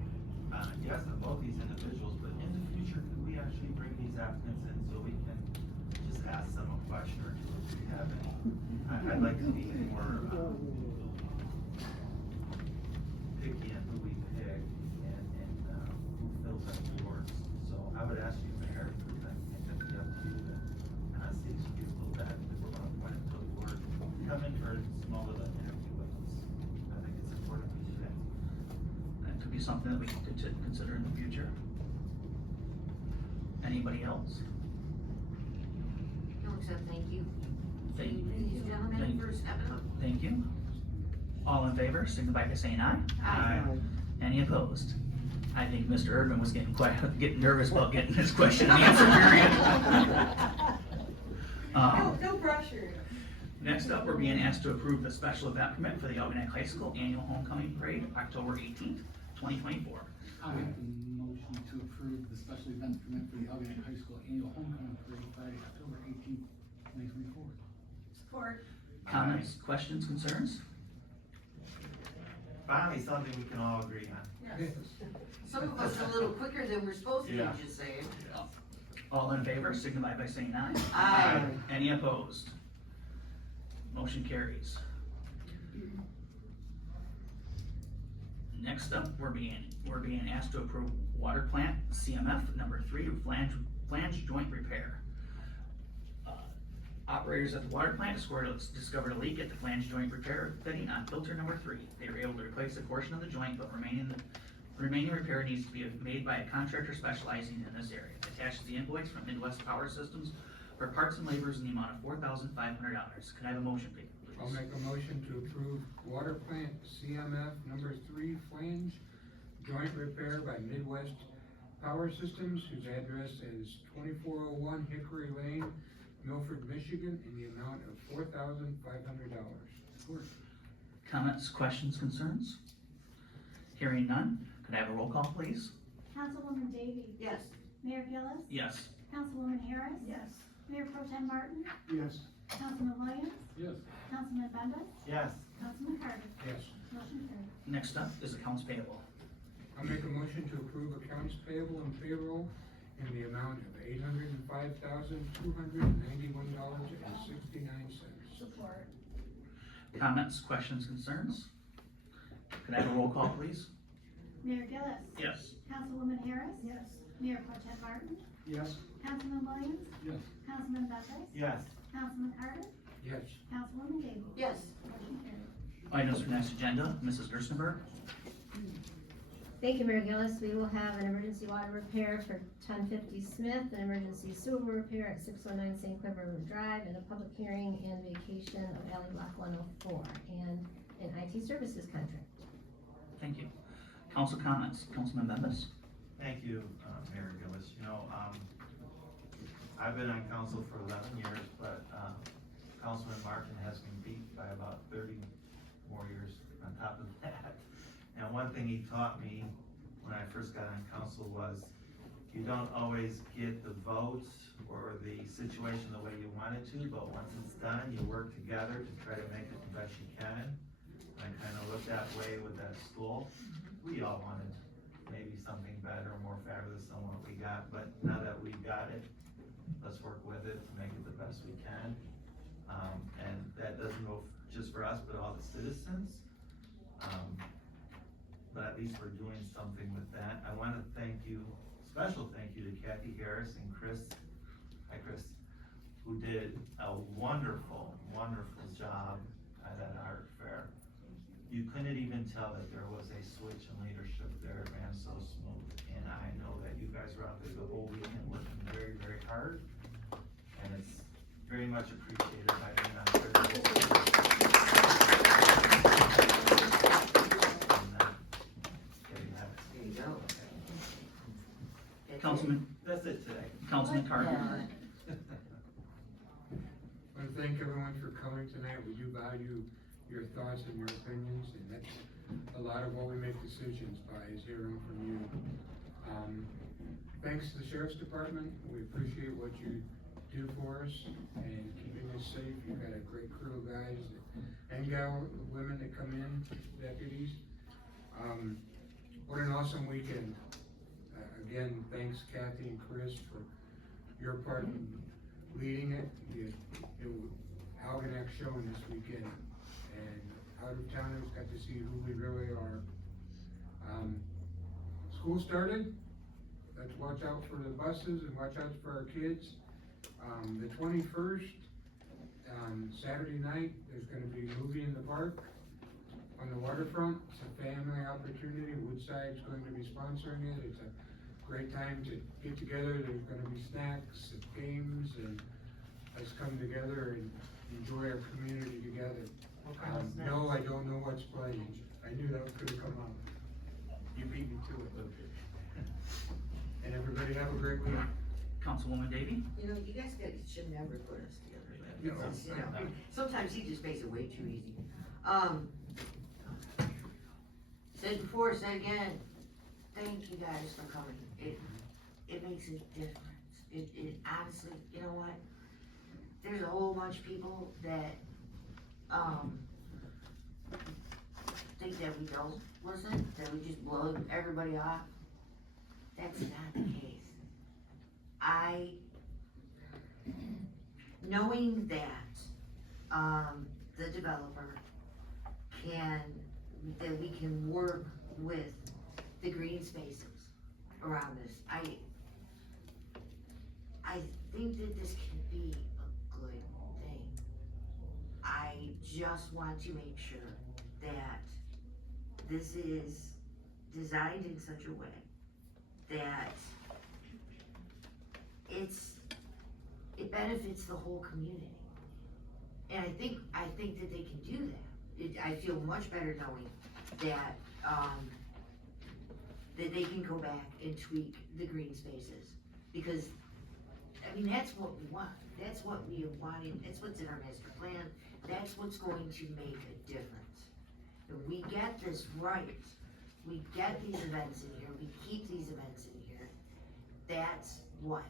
yes to both these individuals, but in the future, could we actually bring these applicants in so we can just ask them a question or two if we have any? I'd like to be more, picky in who we pick and who fills out the boards. So I would ask you, Mayor, because I think that'd be up to you to kind of see some people that if we're gonna appoint them to the board, come in for small little interview with us. I think it's important we do that. That could be something that we could consider in the future. Anybody else? No, except thank you. Thank you. Ladies and gentlemen, Thank- for stepping up. Thank you. All in favor, signify by saying aye. Aye. Any opposed? I think Mr. Erdman was getting nervous about getting his question and answer period. No pressure. Next up, we're being asked to approve the special event permit for the Algonac High School Annual Homecoming Parade, October 18th, 2024. I'll make the motion to approve the special event permit for the Algonac High School Annual Homecoming Parade Friday, October 18th, 2024. Support. Comments, questions, concerns? Finally, something we can all agree on. Yes. Some of us a little quicker than we're supposed to, Yeah. just saying. All in favor, signify by saying aye. Aye. Any opposed? Motion carries. Next up, we're being asked to approve water plant CMF number 3 flange joint repair. Operators at the water plant discovered a leak at the flange joint repair fitting on filter number 3. They were able to replace a portion of the joint, but remaining repair needs to be made by a contractor specializing in this area. Attached to the invoice from Midwest Power Systems for parts and labors in the amount of $4,500. Can I have a motion, please? I'll make a motion to approve water plant CMF number 3 flange joint repair by Midwest Power Systems, whose address is 2401 Hickory Lane, Milford, Michigan, in the amount of $4,500. Comments, questions, concerns? Hearing none, could I have a roll call, please? Councilwoman Davies. Yes. Mayor Gillis. Yes. Councilwoman Harris. Yes. Mayor Pro Tem Martin. Yes. Councilman Williams. Yes. Councilman Bembas. Yes. Councilman Carter. Yes. Motion carried. Next up is accounts payable. I'll make a motion to approve accounts payable and payroll in the amount of $805,291.69. Support. Comments, questions, concerns? Could I have a roll call, please? Mayor Gillis. Yes. Councilwoman Harris. Yes. Mayor Pro Tem Martin. Yes. Councilman Williams. Yes. Councilman Bembas. Yes. Councilman Carter. Yes. Councilwoman Davies. Yes. Motion carried. Items for next agenda, Mrs. Gerstenberg. Thank you, Mayor Gillis. We will have an emergency water repair for 1050 Smith, an emergency sewer repair at 609 St. Clair River Drive, and a public hearing and vacation of Alley Block 104, and an IT services contract. Thank you. Council comments, Councilman Bembas. Thank you, Mayor Gillis. You know, I've been on council for 11 years, but, Councilman Martin has been beat by about 30 more years on top of that. And one thing he taught me when I first got on council was, you don't always get the votes or the situation the way you want it to, but once it's done, you work together to try to make it the best you can. I kind of looked that way with that school. We all wanted maybe something better, more fabulous than what we got, but now that we've got it, let's work with it to make it the best we can. And that doesn't go just for us, but all the citizens. But at least we're doing something with that. I want to thank you, special thank you to Kathy Harris and Chris, hi Chris, who did a wonderful, wonderful job at that art fair. You couldn't even tell that there was a switch in leadership there. It ran so smooth. And I know that you guys were out there the whole weekend working very, very hard. And it's very much appreciated by the members. There you go. Councilman, That's it today. Councilman Carter. I want to thank everyone for coming tonight. We do value your thoughts and your opinions, and that's a lot of what we make decisions by, is hearing from you. Thanks to the Sheriff's Department. We appreciate what you do for us and keeping us safe. You've got a great crew of guys and women that come in, deputies. What an awesome weekend. Again, thanks Kathy and Chris for your part in leading it. Algonac showing this weekend, and out-of-towners got to see who we really are. School started. Let's watch out for the buses and watch out for our kids. The 21st, Saturday night, there's gonna be a movie in the park on the waterfront. It's a family opportunity. Woodside's going to be sponsoring it. It's a great time to get together. There's gonna be snacks and games, and let's come together and enjoy our community together. No, I don't know what's playing. I knew that was gonna come up. You beat me to it, though. And everybody have a great week. Councilwoman Davy. You know, you guys should never put us together. No. It's, you know, sometimes he just makes it way too easy. Said before, said again, thank you guys for coming. It makes a difference. It honestly, you know what? There's a whole bunch of people that, think that we don't listen, that we just blow everybody off. That's not the case. Knowing that, the developer that we can work with the green spaces around this, I think that this can be a good thing. I just want to make sure that this is designed in such a way that it benefits the whole community. And I think that they can do that. I feel much better knowing that, that they can go back and tweak the green spaces. Because I mean, that's what we want, that's what we are wanting, that's what's in our master plan, that's what's going to make a difference. If we get this right, we get these events in here, we keep these events in here, that's what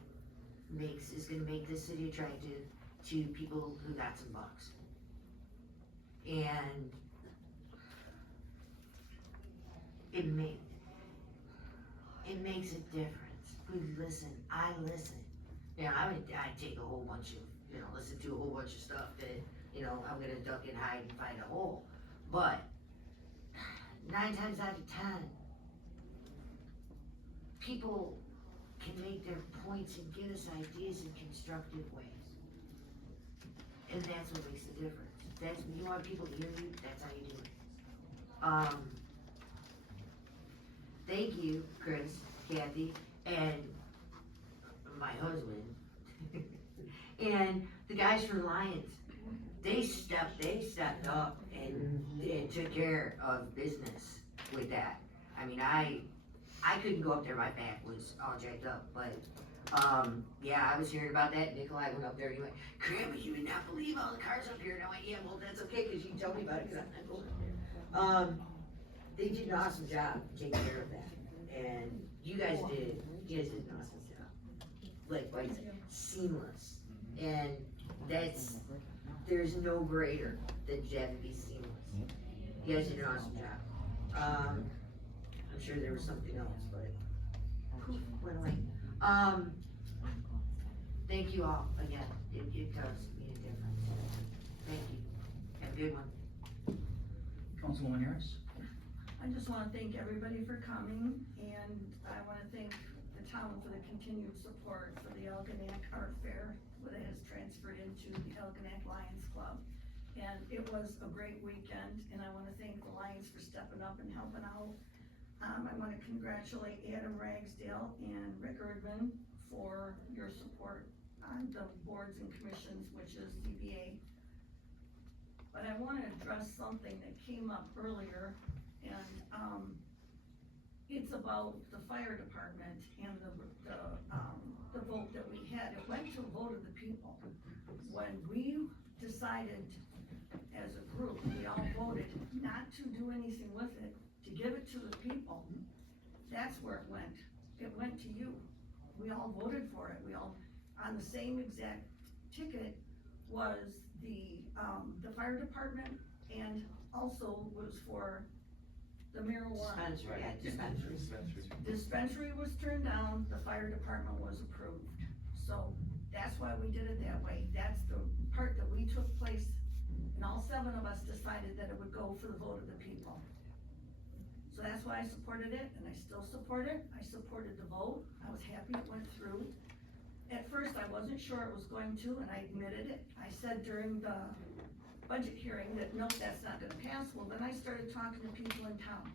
is gonna make this city attractive to people who got some bucks. And it makes a difference. We listen, I listen. You know, I take a whole bunch of, listen to a whole bunch of stuff that, I'm gonna duck and hide and find a hole. But 9 times out of 10, people can make their points and give us ideas in constructive ways. And that's what makes the difference. That's, you want people to hear you, that's how you do it. Thank you, Chris, Kathy, and my husband, and the guys from Lions. They stepped up and took care of business with that. I mean, I couldn't go up there, my back was all jacked up, but, yeah, I was hearing about that. Nikolai went up there and he went, Grandma, you would not believe all the cars up here. And I went, yeah, well, that's okay, cause you can tell me about it, cause I'm not going up there. They did an awesome job taking care of that. And you guys did an awesome job. Like seamless. And there's no greater than Jeff be seamless. You guys did an awesome job. I'm sure there was something else, but poof, went away. Thank you all again. It does mean a difference. Thank you. Have a good one. Councilwoman Harris? I just wanna thank everybody for coming, and I wanna thank the town for the continued support for the Algonac Art Fair, that has transferred into the Algonac Lions Club. And it was a great weekend, and I wanna thank the Lions for stepping up and helping out. I wanna congratulate Adam Ragsdale and Rick Erdman for your support on the boards and commissions, which is ZBA. But I wanna address something that came up earlier, and, it's about the fire department and the vote that we had. It went to a vote of the people. When we decided as a group, we all voted not to do anything with it, to give it to the people. That's where it went. It went to you. We all voted for it. We all, on the same exact ticket was the fire department, and also was for the marijuana. Dispensary was turned down, the fire department was approved. So that's why we did it that way. That's the part that we took place, and all 7 of us decided that it would go for the vote of the people. So that's why I supported it, and I still support it. I supported the vote. I was happy it went through. At first, I wasn't sure it was going to, and I admitted it. I said during the budget hearing that, no, that's not gonna pass. Well, then I started talking to people in town,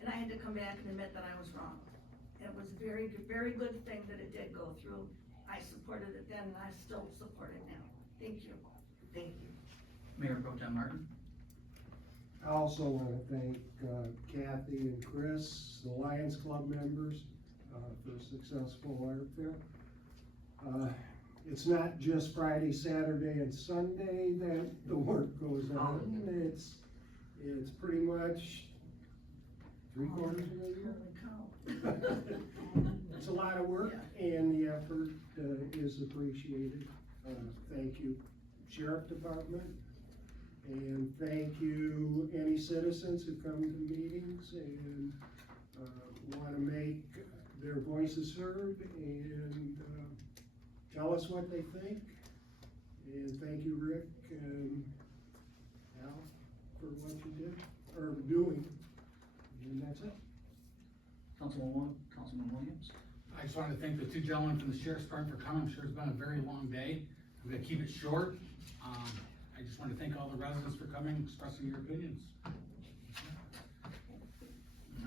and I had to come back and admit that I was wrong. It was a very, very good thing that it did go through. I supported it then, and I still support it now. Thank you. Thank you. Mayor Pro Tem Martin? I also wanna thank Kathy and Chris, the Lions Club members, for a successful art fair. It's not just Friday, Saturday, and Sunday that the work goes on. It's pretty much 3/4 of the year. Holy cow. It's a lot of work, and the effort is appreciated. Thank you, Sheriff Department, and thank you any citizens who come to meetings and wanna make their voices heard and tell us what they think. And thank you, Rick and Al, for what you did, or doing, and that's it. Councilman Williams? I just wanted to thank the 2 gentlemen from the Sheriff's Department for coming. I'm sure it's been a very long day. I'm gonna keep it short. I just want to thank all the residents for coming, expressing your opinions. All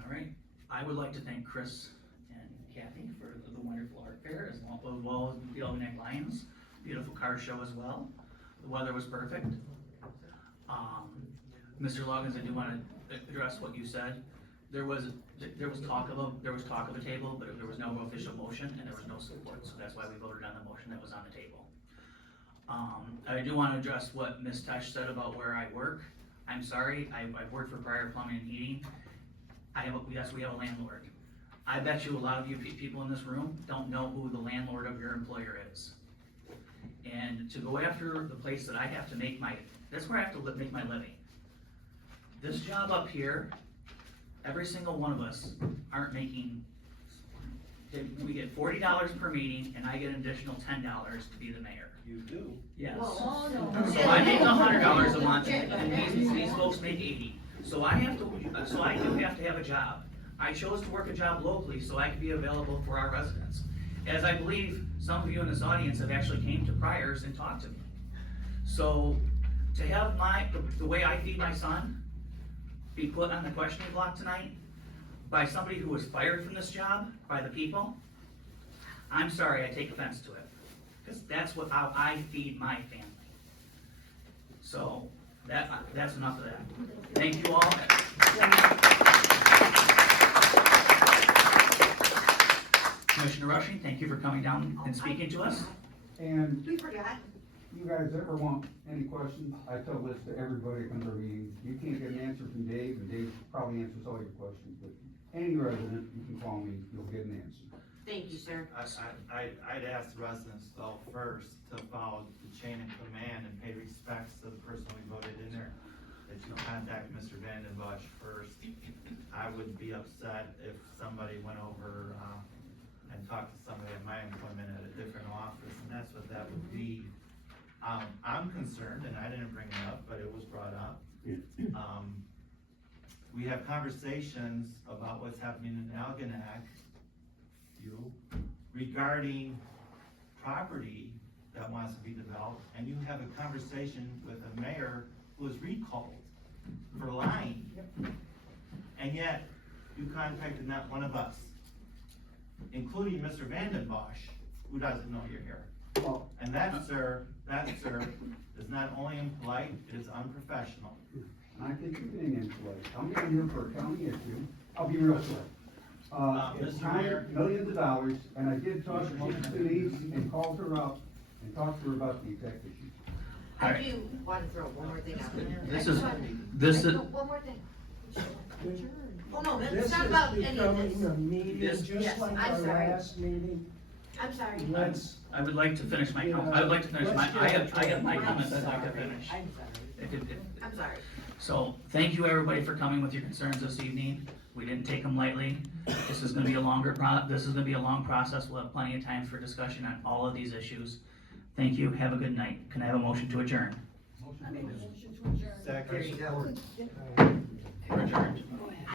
right, I would like to thank Chris and Kathy for the wonderful art fair, as well as the Algonac Lions, beautiful car show as well. The weather was perfect. Mr. Loggins, I do want to address what you said. there was talk of a table, but there was no official motion and there was no support, so that's why we voted on the motion that was on the table. I do wanna address what Ms. Tesh said about where I work. I'm sorry, I've worked for Briar Plumbing and Heating. Yes, we have a landlord. I bet you a lot of you people in this room don't know who the landlord of your employer is. And to go after the place that I have to make that's where I have to make my living. This job up here, every single one of us aren't making, we get $40 per meeting and I get an additional $10 to be the mayor. You do? Yes. Oh, no. So I make $100 a month and these folks make 80. So I do have to have a job. I chose to work a job locally so I could be available for our residents. As I believe some of you in this audience have actually came to Priors and talked to me. So to have the way I feed my son be put on the questioning block tonight by somebody who was fired from this job by the people, I'm sorry, I take offense to it. Because that's how I feed my family. So that's enough of that. Thank you all. Commissioner Rushing, thank you for coming down and speaking to us. And We forgot. you guys ever want any questions, I tell this to everybody that comes to our meetings, you can't get an answer from Dave, and Dave probably answers all your questions, but any resident, you can call me, you'll get an answer. Thank you, sir. I'd ask the residents though first to follow the chain of command and pay respects to the person we voted in there. That you contact Mr. Vanden Bosch first. I would be upset if somebody went over, and talked to somebody at my employment at a different office, and that's what that would be. I'm concerned, and I didn't bring it up, but it was brought up. We have conversations about what's happening in Algonac, regarding property that wants to be developed, and you have a conversation with a mayor who was recalled for lying. And yet, you contacted not one of us, including Mr. Vanden Bosch, who doesn't know you're here. Well, And that, sir, is not only impolite, it is unprofessional. I think you're being impolite. I'm not here for a county issue. I'll be real short. It's Mr. Mayor. time, millions of dollars, and I did talk to Denise and called her up and talked to her about the exact issue. I do want to throw one more thing out there. This is, No, one more thing. Oh, no, This it's is not about any of becoming a this. meeting, This- just Yes, like I'm our sorry. last meeting. I'm sorry. Let's, I would like to finish my comment. I would like to finish my, I have my comments I'd like to finish. I'm sorry. I'm sorry. So, thank you everybody for coming with your concerns this evening. We didn't take them lightly. This is gonna be a long process. We'll have plenty of time for discussion on all of these issues. Thank you, have a good night. Can I have a motion to adjourn? Second. There you go. We're adjourned.